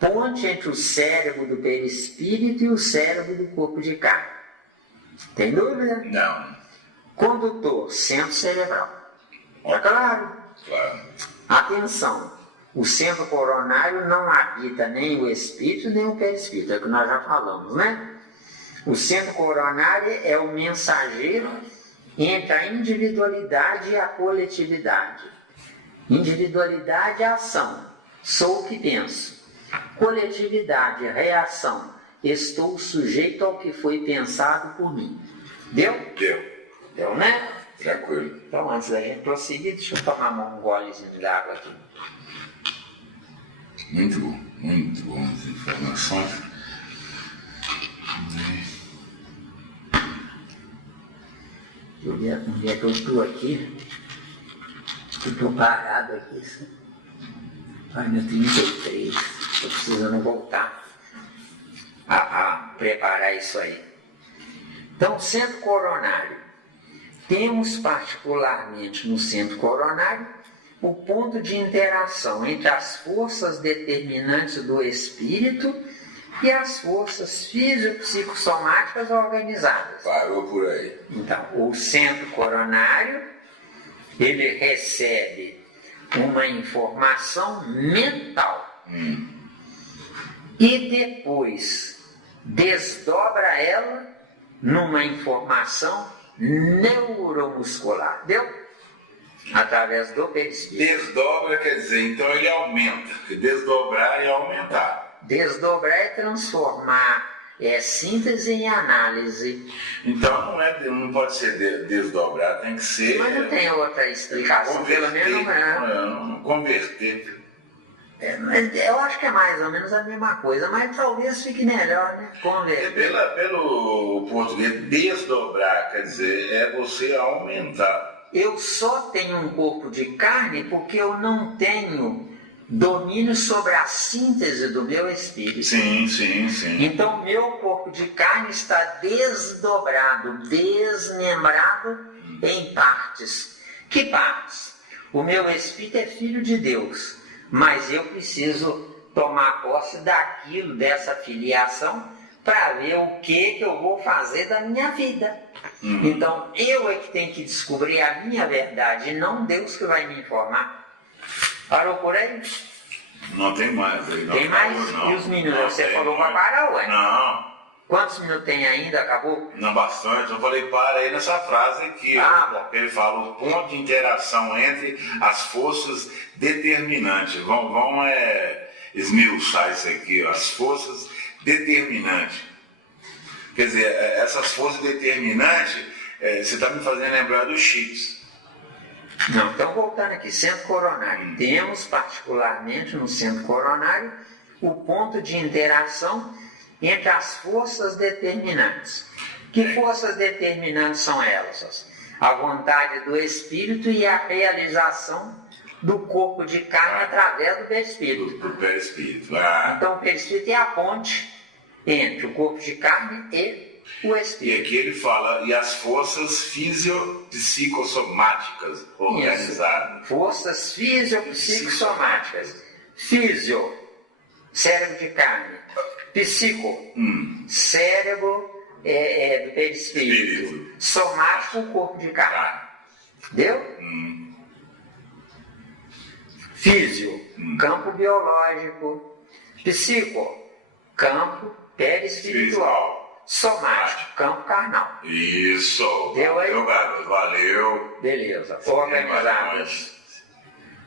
ponte entre o cérebro do perispírito e o cérebro do corpo de carne. Tem dúvida? Não. Condutor, centro cerebral. Tá claro? Claro. Atenção, o centro coronário não habita nem o espírito nem o perispírito, é o que nós já falamos, né? O centro coronário é o mensageiro entre a individualidade e a coletividade. Individualidade é ação, sou o que penso. Coletividade, reação, estou sujeito ao que foi pensado por mim. Deu? Deu, né? Tranquilo. Então, antes da gente prosseguir, deixa eu tomar um golezinho de água aqui. Muito bom as informações. Onde é que eu estou aqui? Eu estou parado aqui. Ai, meu 33. Estou precisando voltar a preparar isso aí. Então, centro coronário. Temos particularmente no centro coronário o ponto de interação entre as forças determinantes do espírito e as forças físico-psicossomáticas organizadas. Parou por aí. Então, o centro coronário, ele recebe uma informação mental e depois desdobra ela numa informação neuromuscular. Deu? Através do perispírito. Desdobra quer dizer, então ele aumenta. Desdobrar é aumentar. Desdobrar é transformar, é síntese em análise. Então não pode ser desdobrar, tem que ser... Mas não tem outra explicação, pelo menos não. Converter. Eu acho que é mais ou menos a mesma coisa, mas talvez fique melhor, né? Converter. Pelo português, desdobrar, quer dizer, é você aumentar. Eu só tenho um corpo de carne porque eu não tenho domínio sobre a síntese do meu espírito. Sim. Então, meu corpo de carne está desdobrado, desmembrado em partes. Que partes? O meu espírito é filho de Deus, mas eu preciso tomar posse daquilo, dessa filiação, para ver o que eu vou fazer da minha vida. Então, eu é que tenho que descobrir a minha verdade, e não Deus que vai me informar. Parou por aí? Não tem mais. Aí não tem mais? Não, e os minutos? Você falou para parar, ué? Não. Quantos minutos tem ainda? Acabou? Não, bastante. Eu falei, para aí nessa frase aqui. Ele fala o ponto de interação entre as forças determinantes. Vamos esmiuçar isso aqui, ó. As forças determinantes. Quer dizer, essas forças determinantes, você está me fazendo lembrar dos chips. Não, então voltando aqui, centro coronário. Temos particularmente no centro coronário o ponto de interação entre as forças determinantes. Que forças determinantes são elas? A vontade do espírito e a realização do corpo de carne através do perispírito. Do perispírito. Então o perispírito é a ponte entre o corpo de carne e o espírito. E aqui ele fala, e as forças fisiopsicossomáticas organizadas. Isso. Forças fisiopsicossomáticas. Físio, cérebro de carne. Psico, cérebro do perispírito. Somático, o corpo de carne. Deu? Físio, campo biológico. Psico, campo perispiritual. Somático, campo carnal. Isso. Deu aí? Valeu, garoto. Valeu. Beleza. Organizado.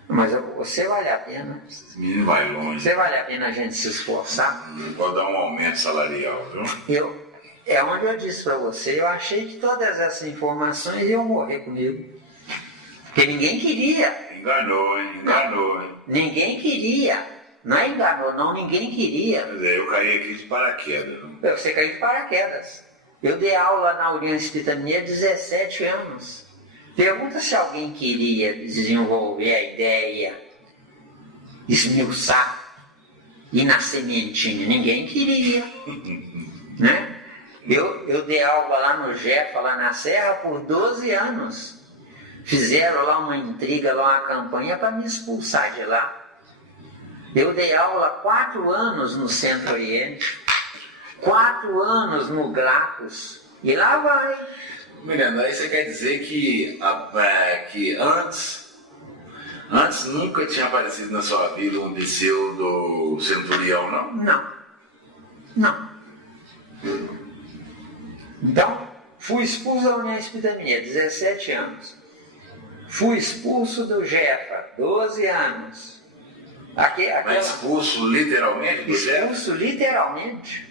Mas você vale a pena. Esse menino vai longe. Você vale a pena a gente se esforçar. Pode dar um aumento salarial, viu? É onde eu disse para você, eu achei que todas essas informações iam morrer comigo. Porque ninguém queria. Enganou, hein? Enganou, hein? Ninguém queria. Não é enganou, não, ninguém queria. Quer dizer, eu caí aqui de paraquedas. Você caiu de paraquedas. Eu dei aula na União Espírita Mineira há 17 anos. Pergunta se alguém queria desenvolver a ideia, esmiuçar, ir na sementinha. Ninguém queria. Né? Eu dei aula lá no Jefa, lá na Serra, por 12 anos. Fizeram lá uma intriga, lá uma campanha para me expulsar de lá. Eu dei aula 4 anos no Centro-Oriente, 4 anos no Gracos, e lá vai. Miranda, aí você quer dizer que antes nunca tinha aparecido na sua vida um pseudo centurião, não? Não. Então, fui expulso da União Espírita Mineira, 17 anos. Fui expulso do Jefa, 12 anos. Mas expulso literalmente do Jefa? Expulso literalmente.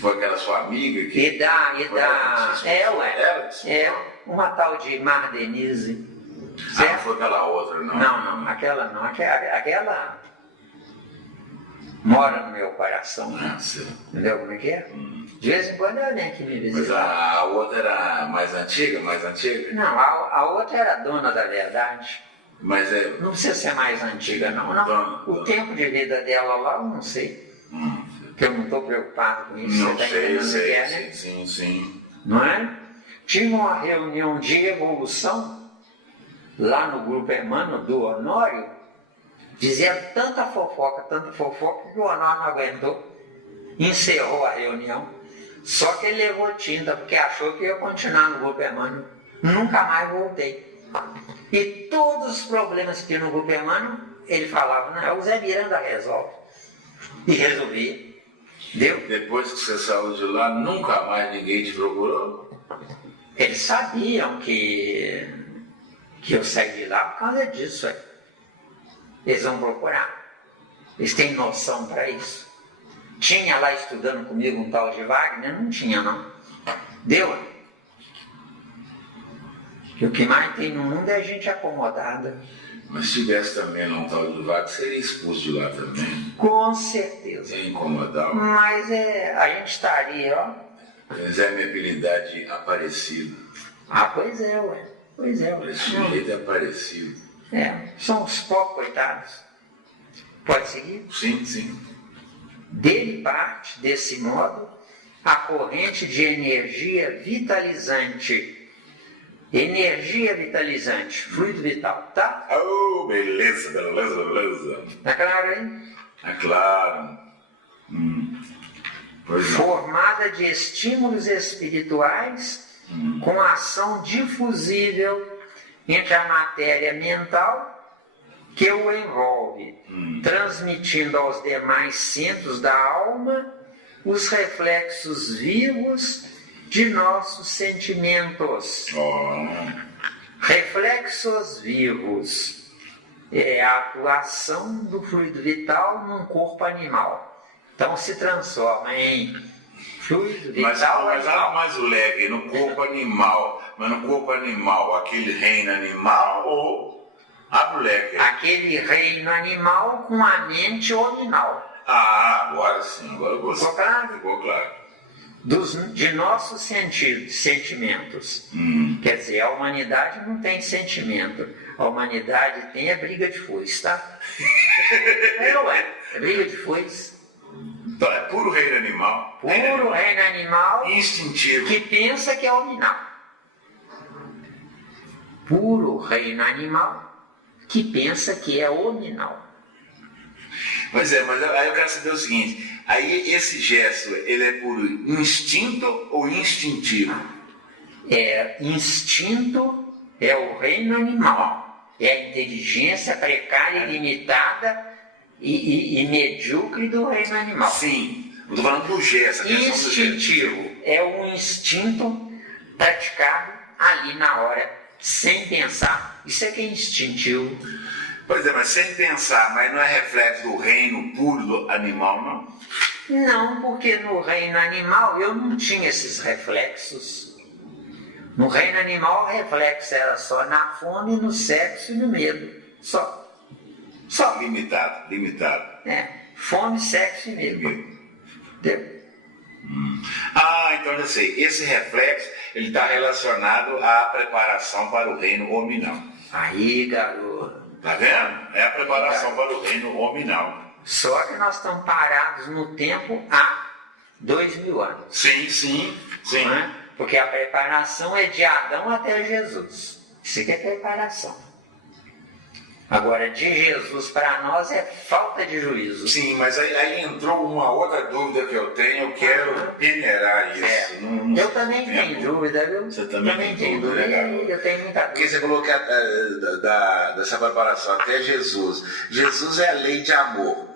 Foi aquela sua amiga que... Uma tal de Mar Denise. Não foi aquela outra, não? Não, aquela não. Aquela mora no meu coração. Entendeu como é que é? De vez em quando ela vem aqui me visitar. Mas a outra era mais antiga? Não, a outra era dona da verdade. Mas não precisa ser mais antiga, não. O tempo de vida dela lá, eu não sei. Porque eu não estou preocupado com isso. Não você está entendendo o que é, né? Sim. Não é? Tinha uma reunião de evolução lá no Grupo Emmanuel do Honório. Fizeram tanta fofoca que o Honório não aguentou. Encerrou a reunião. Só que ele levou tinta, porque achou que ia continuar no Grupo Emmanuel. Nunca mais voltei. E todos os problemas que tinha no Grupo Emmanuel, ele falava, não, o Zé Miranda resolve. E resolvia. Deu? Depois que você saiu de lá, nunca mais ninguém te procurou? Eles sabiam que eu saí de lá por causa disso. Aí. Eles vão procurar. Eles têm noção para isso. Tinha lá estudando comigo um tal de Wagner? Não tinha, não. Deu? E o que mais tem no mundo é gente acomodada. Mas se tivesse também lá um tal de Wagner, seria expulso de lá também? Com certeza. Sem incomodar. Mas a gente estaria, ó. Mas é minha habilidade de Aparecido. Pois é, ué. Pois é, ué. Esse sujeito é Aparecido. São os pobres coitados. Pode seguir? Sim. Dele parte, desse modo, a corrente de energia vitalizante. Energia vitalizante, fluido vital, tá? Oh, beleza. Tá claro, hein? É claro. Pois não. Formada de estímulos espirituais com ação difusível entre a matéria mental que o envolve, transmitindo aos demais centros da alma os reflexos vivos de nossos sentimentos. Reflexos vivos é a atuação do fluido vital num corpo animal. Então se transforma em fluido vital. Mas mais o leve no corpo animal. Mas no corpo animal, aquele reino animal ou a moleque? Aquele reino animal com a mente hominal. Agora sim, agora eu gostei. Ficou claro. De nossos sentimentos. Quer dizer, a humanidade não tem sentimento. A humanidade tem a briga de foice, tá? É briga de foice. Então é puro reino animal. Puro reino animal. Instintivo. Que pensa que é hominal. Puro reino animal que pensa que é hominal. Pois é, mas aí eu quero saber o seguinte, aí esse gesto, ele é por instinto ou instintivo? Instinto é o reino animal, é a inteligência precária e limitada e medíocre do reino animal. Sim, eu estou falando do gesto. Instintivo é um instinto praticado ali na hora, sem pensar. Isso é que é instintivo. Pois é, mas sem pensar, mas não é reflexo do reino puro do animal, não? Não, porque no reino animal eu não tinha esses reflexos. No reino animal o reflexo era só na fome, no sexo e no medo. Só. Limitado. Fome, sexo e medo. Entendeu? Então eu sei. Esse reflexo, ele está relacionado à preparação para o reino hominal. Aí, garoto. Tá vendo? É a preparação para o reino hominal. Só que nós estamos parados no tempo há 2000 anos. Sim. Não é? Porque a preparação é de Adão até Jesus. Isso aqui é preparação. Agora, de Jesus para nós é falta de juízo. Sim, mas aí entrou uma outra dúvida que eu tenho, eu quero peneirar isso. Eu também tenho dúvida, viu? Você também tem dúvida? Eu tenho muita dúvida. Porque você falou que dessa preparação até Jesus. Jesus é a lei de amor.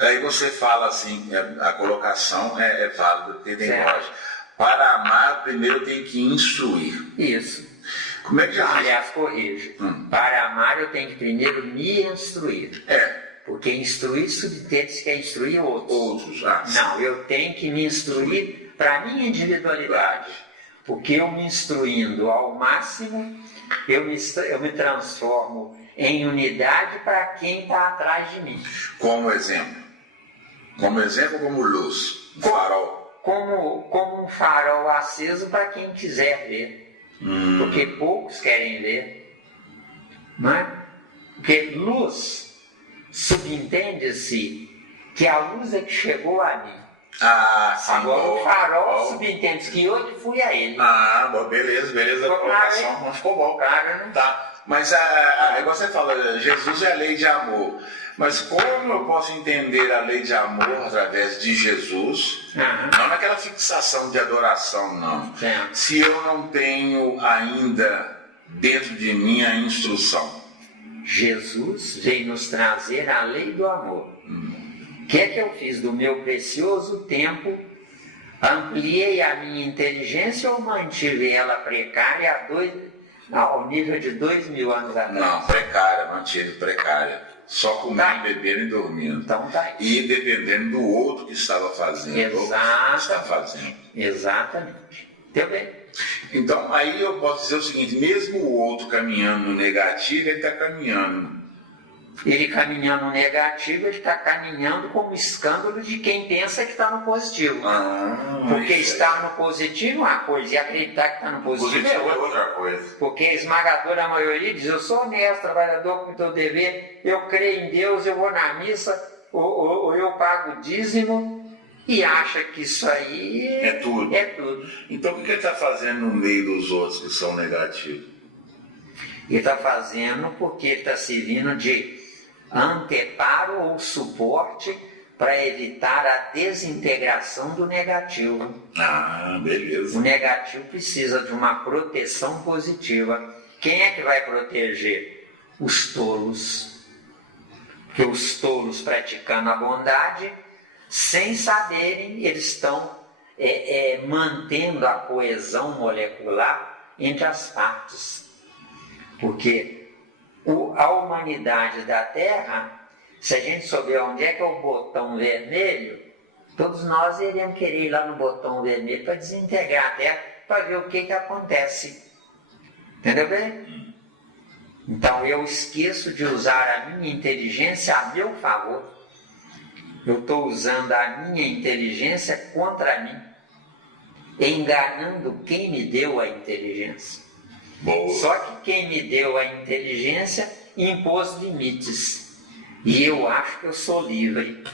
Aí você fala assim, a colocação é válida, porque tem lógica. Para amar, primeiro tem que instruir. Isso. Como é que Jesus... Aliás, corrijo. Para amar, eu tenho que primeiro me instruir. Porque instruir subtende-se que é instruir outros. Não, eu tenho que me instruir para a minha individualidade. Porque eu me instruindo ao máximo, eu me transformo em unidade para quem está atrás de mim. Como exemplo? Como exemplo, como luz? Farol. Como um farol aceso para quem quiser ver. Porque poucos querem ver. Não é? Porque luz subentende-se que a luz é que chegou a mim. Sim. Agora o farol subentende-se que eu que fui a ele. Beleza. A colocação não ficou bom. Claro, né? Tá. Mas igual você fala, Jesus é a lei de amor. Mas como eu posso entender a lei de amor através de Jesus, não naquela fixação de adoração, não. Se eu não tenho ainda dentro de mim a instrução. Jesus veio nos trazer a lei do amor. O que é que eu fiz do meu precioso tempo? Ampliei a minha inteligência ou mantive ela precária ao nível de 2000 anos atrás? Não, mantive precária. Só comendo, bebendo e dormindo. Então tá. E dependendo do outro que estava fazendo. Exatamente. Entendeu bem? Então aí eu posso dizer o seguinte, mesmo o outro caminhando no negativo, ele está caminhando. Ele caminhando no negativo, ele está caminhando como escândalo de quem pensa que está no positivo. Porque estar no positivo é uma coisa, e acreditar que está no positivo é outra coisa. Porque a esmagadora maioria diz, eu sou honesto, trabalhador, cumpro o dever, eu creio em Deus, eu vou na missa, ou eu pago dízimo, e acha que isso aí é tudo. Então o que ele está fazendo no meio dos outros que são negativos? Ele está fazendo porque ele está servindo de anteparo ou suporte para evitar a desintegração do negativo. Beleza. O negativo precisa de uma proteção positiva. Quem é que vai proteger? Os tolos. Porque os tolos praticando a bondade, sem saberem, eles estão mantendo a coesão molecular entre as partes. Porque a humanidade da Terra, se a gente souber onde é que é o botão vermelho, todos nós iríamos querer ir lá no botão vermelho para desintegrar a Terra, para ver o que acontece. Entendeu bem? Então eu esqueço de usar a minha inteligência a meu favor. Eu estou usando a minha inteligência contra mim, enganando quem me deu a inteligência. Boa. Só que quem me deu a inteligência impôs limites. E eu acho que eu sou livre.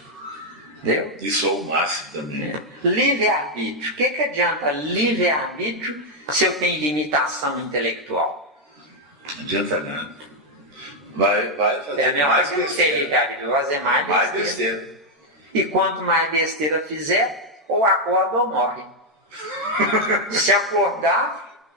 Entendeu? E sou o máximo também. Livre-arbítrio. O que adianta livre-arbítrio se eu tenho limitação intelectual? Não adianta nada. vai fazer É a mesma mais coisa que você besteira. ligar de fazer mais Mais besteira. besteira. E quanto mais besteira fizer, ou acorda ou morre. Se acordar,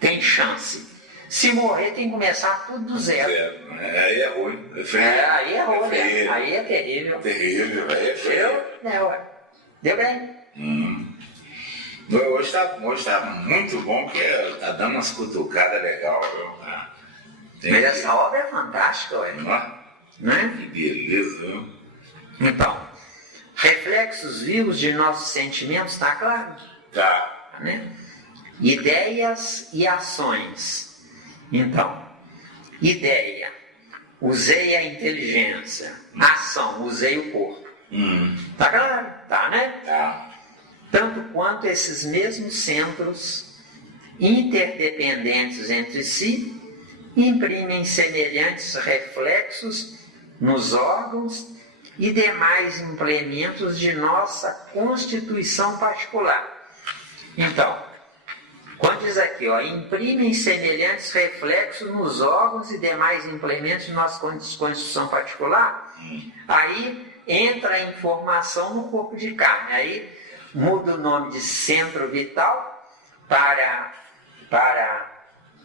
tem chance. Se morrer, tem que começar tudo do zero. Aí é ruim. É feio. Aí é ruim, né? feio. Aí é terrível. Terrível, aí é feio. Ué. Deu bem? Hoje tá muito bom, porque tá dando umas cutucadas legais, viu? Mas essa obra é fantástica, ué. Né? Que beleza, viu? Então, reflexos vivos de nossos sentimentos, está claro? Tá. Né? Ideias e ações. Então, ideia, usei a inteligência. Ação, usei o corpo. Tá claro? Tá, né? Tá. Tanto quanto esses mesmos centros, interdependentes entre si, imprimem semelhantes reflexos nos órgãos e demais implementos de nossa constituição particular. Então, quando diz aqui, ó, imprimem semelhantes reflexos nos órgãos e demais implementos de nossa constituição particular, aí entra a informação no corpo de carne. Aí muda o nome de centro vital para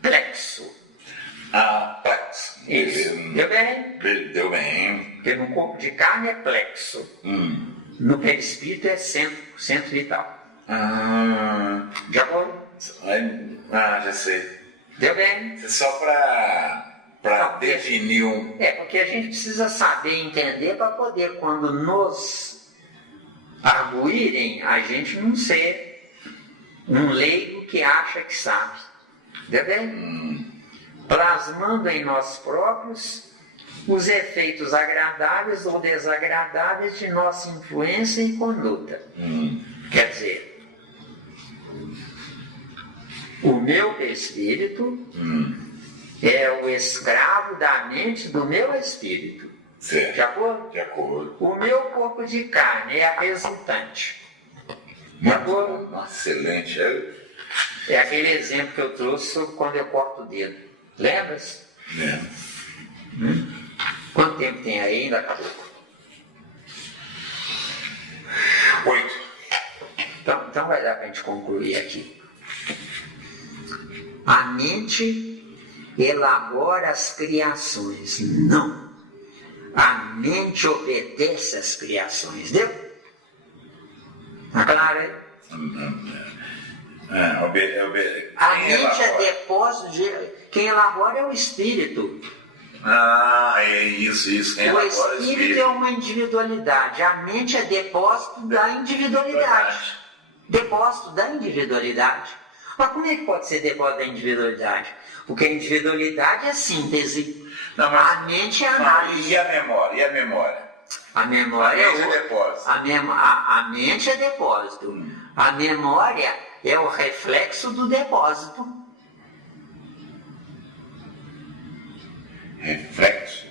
plexo. Plexo. Isso. Deu bem? Deu bem. Porque no corpo de carne é plexo. No perispírito é centro vital. De acordo? Já sei. Deu bem? Só para definir um... Porque a gente precisa saber entender para poder, quando nos arguírem, a gente não ser um leigo que acha que sabe. Deu bem? Plasmando em nós próprios os efeitos agradáveis ou desagradáveis de nossa influência e conduta. Quer dizer, o meu espírito é o escravo da mente do meu espírito. Certo. De acordo? De acordo. O meu corpo de carne é a resultante. De acordo? Excelente. É aquele exemplo que eu trouxe sobre quando eu corto o dedo. Lembra-se? Lembro. Quanto tempo tem aí? Ainda acabou. 8. Então vai dar para a gente concluir aqui. A mente elabora as criações. Não. A mente obedece às criações. Deu? Tá claro aí? A mente é depósito de... Quem elabora é o espírito. É isso. Quem elabora O espírito é uma individualidade. A mente é depósito da individualidade. Depósito da individualidade. Mas como é que pode ser depósito da individualidade? Porque a individualidade é síntese. Não, mas... A mente é análise. E a memória? A memória é depósito. A mente é depósito. A memória é o reflexo do depósito. Reflexo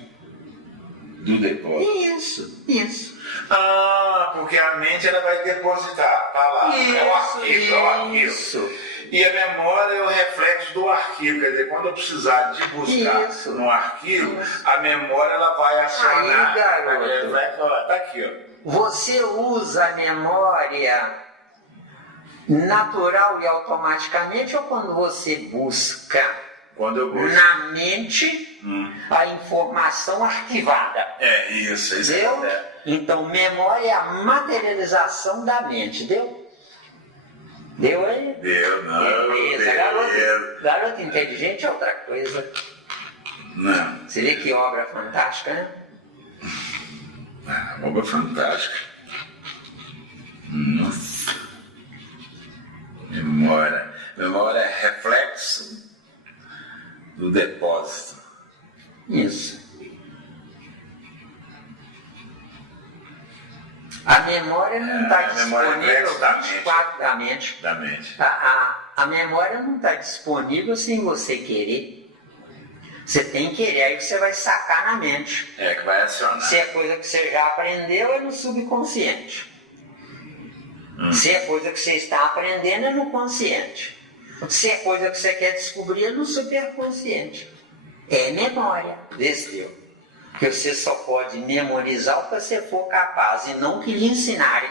do depósito. Isso. Porque a mente ela vai depositar. Tá lá. É o arquivo. Isso. E a memória é o reflexo do arquivo. Quer dizer, quando eu precisar de buscar no arquivo, a memória ela vai acionar. Aí, garoto. Tá aqui, ó. Você usa a memória natural e automaticamente ou quando você busca na mente a informação arquivada? Isso. Deu? Então, memória é a materialização da mente, deu? Deu aí? Deu, não. Beleza, garoto inteligente é outra coisa. Não. Você vê que obra fantástica, né? Obra fantástica. Nossa. Memória é reflexo do depósito. Isso. A memória não está disponível 24 da mente. A memória não está disponível sem você querer. Você tem que querer, aí você vai sacar na mente. Que vai acionar. Se é coisa que você já aprendeu, é no subconsciente. Se é coisa que você está aprendendo, é no consciente. Se é coisa que você quer descobrir, é no superconsciente. é memória, desdeu. Que você só pode memorizar o que você for capaz e não que lhe ensinarem.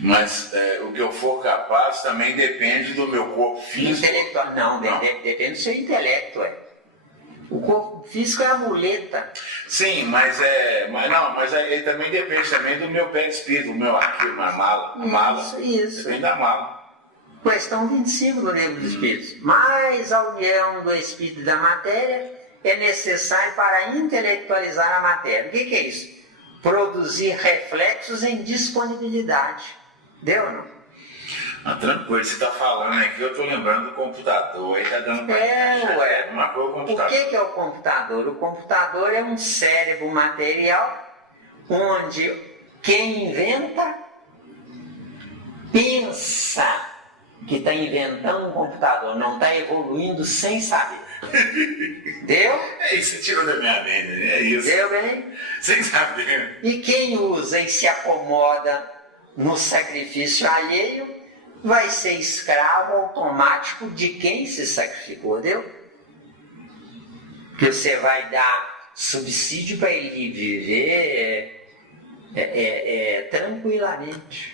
Mas o que eu for capaz também depende do meu corpo físico. Intelectual, não. Depende do seu intelecto. O corpo físico é a muleta. Sim, mas ele também depende também do meu pé de espírito, o meu aqui, uma mala. Isso. Depende da mala. Questão 25 do livro dos Espíritos. Mas a união do espírito e da matéria é necessário para intelectualizar a matéria. O que é isso? Produzir reflexos em disponibilidade. Deu ou não? Tranquilo, você está falando aqui, eu estou lembrando do computador, aí está dando ué. Uma coisa, o computador. O que é o computador? O computador é um cérebro material onde quem inventa pensa que está inventando um computador, não está evoluindo sem saber. Deu? Isso tirou da minha mente, é isso. Deu bem? Sem saber. E quem usa e se acomoda no sacrifício alheio vai ser escravo automático de quem se sacrificou, deu? Que você vai dar subsídio para ele viver tranquilamente.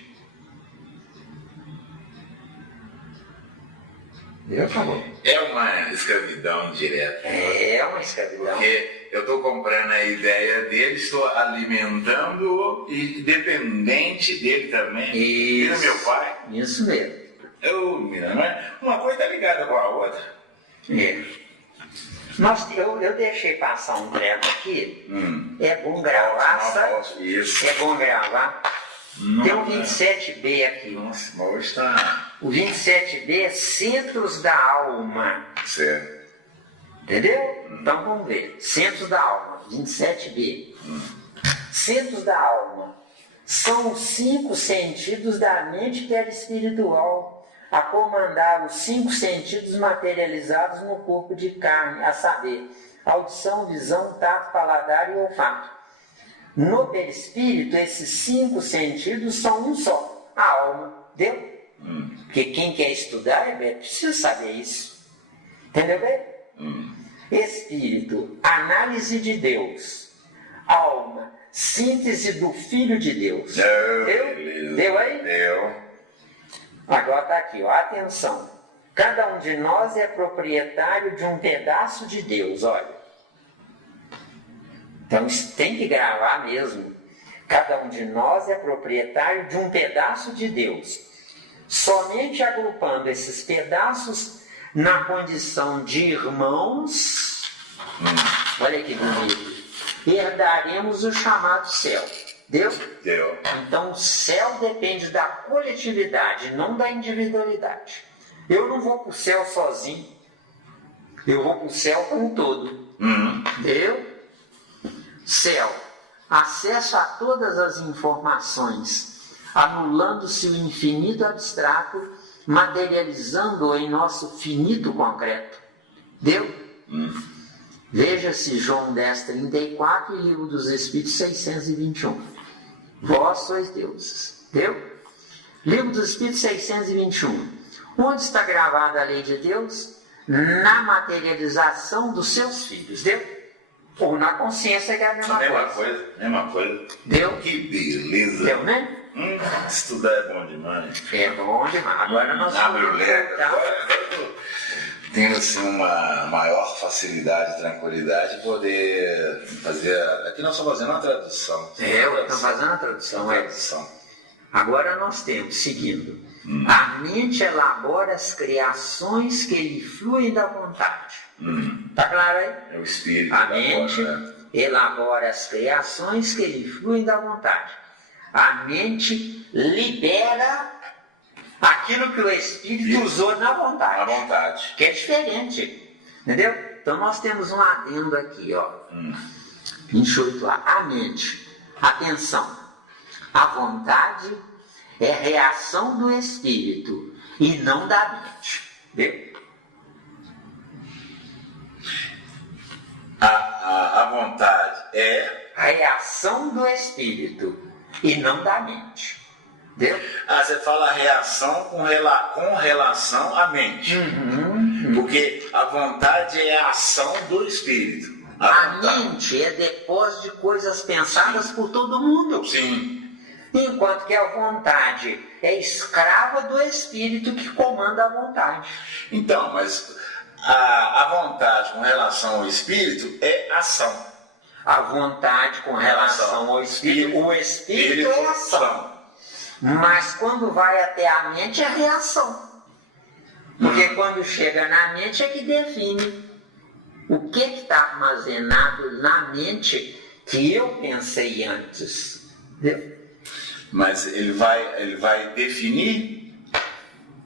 Deu? Acabou. É uma escravidão direta. É uma escravidão. Porque eu estou comprando a ideia dele, estou alimentando e dependente dele também. Isso. E do meu pai. Isso mesmo. Não é? Uma coisa está ligada com a outra. Eu deixei passar um treco aqui. É bom gravar, sabe? Isso. É bom gravar. Tem um 27B aqui. Nossa, mas hoje está... O 27B é Centros da Alma. Certo. Entendeu? Então vamos ver. Centros da Alma, 27B. Centros da Alma são os 5 sentidos da mente perispiritual a comandar os 5 sentidos materializados no corpo de carne, a saber, audição, visão, tato, paladar e olfato. No perispírito, esses 5 sentidos são um só, a alma. Deu? Porque quem quer estudar precisa saber isso. Entendeu bem? Espírito, análise de Deus. Alma, síntese do Filho de Deus. Deu? Beleza. Deu aí? Deu. Agora está aqui, ó. Atenção. Cada um de nós é proprietário de um pedaço de Deus, olha. Então isso tem que gravar mesmo. Cada um de nós é proprietário de um pedaço de Deus. Somente agrupando esses pedaços na condição de irmãos, olha que bonito, herdaremos o chamado céu. Deu? Deu. Então o céu depende da coletividade, não da individualidade. Eu não vou para o céu sozinho, eu vou para o céu com um todo. Deu? Céu, acesso a todas as informações, anulando-se o infinito abstrato, materializando-o em nosso finito concreto. Deu? Veja-se João 10:34 e Livro dos Espíritos 621. Vós sois deuses. Deu? Livro dos Espíritos 621. Onde está gravada a lei de Deus? Na materialização dos seus filhos. Deu? Ou na consciência, que é a mesma coisa. Mesma coisa. Deu? Que beleza. Deu, né? Estudar é bom demais. É bom demais. Agora nós Abre o vamos leque. voltar. Agora eu tenho assim, uma maior facilidade e tranquilidade de poder fazer... Aqui nós estamos fazendo uma tradução. Estamos fazendo a tradução. Agora nós temos, seguindo, a mente elabora as criações que lhe fluem da vontade. Está claro aí? É o espírito. A mente elabora as criações que lhe fluem da vontade. A mente libera aquilo que o espírito usou na vontade. Na vontade. Que é diferente. Entendeu? Então nós temos um adendo aqui, ó. 28A. A mente. Atenção. A vontade é reação do espírito e não da mente. Entendeu? A vontade é a reação do espírito e não da mente. Entendeu? Você fala reação com relação à mente. Porque a vontade é a ação do espírito. A mente é depósito de coisas pensadas por todo mundo. Sim. Enquanto que a vontade é escrava do espírito que comanda a vontade. Então, mas a vontade com relação ao espírito é ação. A vontade com relação ao espírito, o espírito é ação. Mas quando vai até a mente é reação. Porque quando chega na mente é que define o que está armazenado na mente que eu pensei antes. Entendeu? Mas ele vai definir?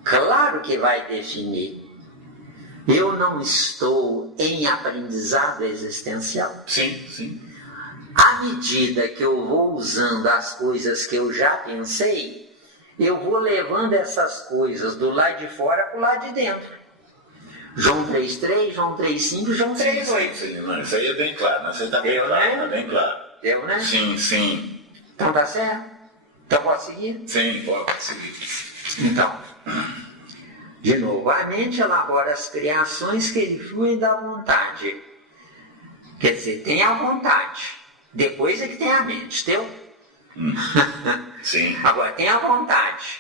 Claro que vai definir. Eu não estou em aprendizado existencial. Sim, sim. À medida que eu vou usando as coisas que eu já pensei, eu vou levando essas coisas do lado de fora para o lado de dentro. João 3,3, João 3,5, João 3,8. Sim, não, isso aí é bem claro. Isso aí está bem claro, né? Tá bem claro. Deu, né? Sim, sim. Então tá certo? Então pode seguir? Sim, pode seguir. Então, de novo, a mente elabora as criações que lhe fluem da vontade. Quer dizer, tem a vontade. Depois é que tem a mente, entendeu? Sim. Agora, tem a vontade.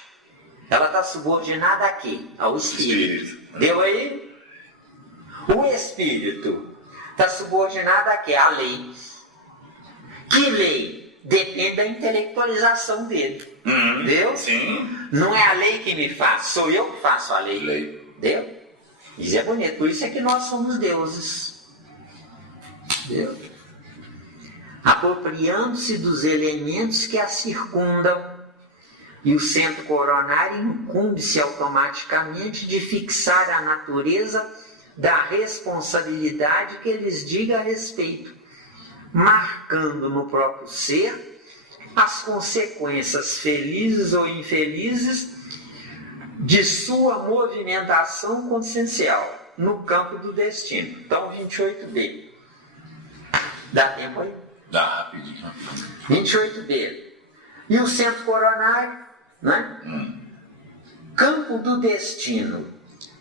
Ela está subordinada aqui, ao espírito. Deu aí? O espírito está subordinado aqui à lei. Que lei? Depende da intelectualização dele. Entendeu? Sim. Não é a lei que me faz, sou eu que faço a lei. Entendeu? Isso é bonito, por isso é que nós somos deuses. Entendeu? Apropriando-se dos elementos que a circundam, e o centro coronário incumbe-se automaticamente de fixar a natureza da responsabilidade que lhes diga a respeito, marcando no próprio ser as consequências felizes ou infelizes de sua movimentação consciencial no campo do destino. Então, 28b. Dá tempo aí? Dá, rapidinho. 28b. E o centro coronário, né? Campo do destino.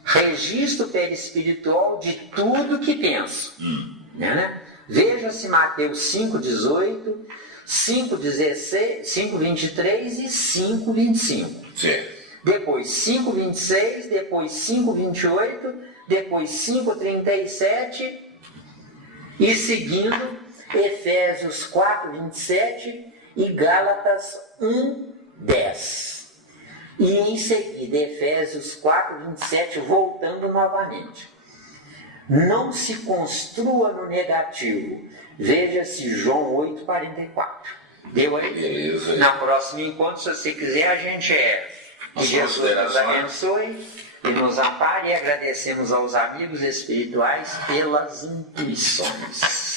Registro perispiritual de tudo que penso. Né? Veja-se Mateus 5,18, 5,16, 5,23 e 5,25. Certo. Depois 5,26, depois 5,28, depois 5,37 e seguindo Efésios 4,27 e Gálatas 1,10. E em seguida Efésios 4,27, voltando novamente. Não se construa no negativo. Veja-se João 8,44. Deu aí? Beleza. Na próxima encontro, se você quiser, a gente que Jesus nos abençoe e nos ampare, e agradecemos aos amigos espirituais pelas intuições.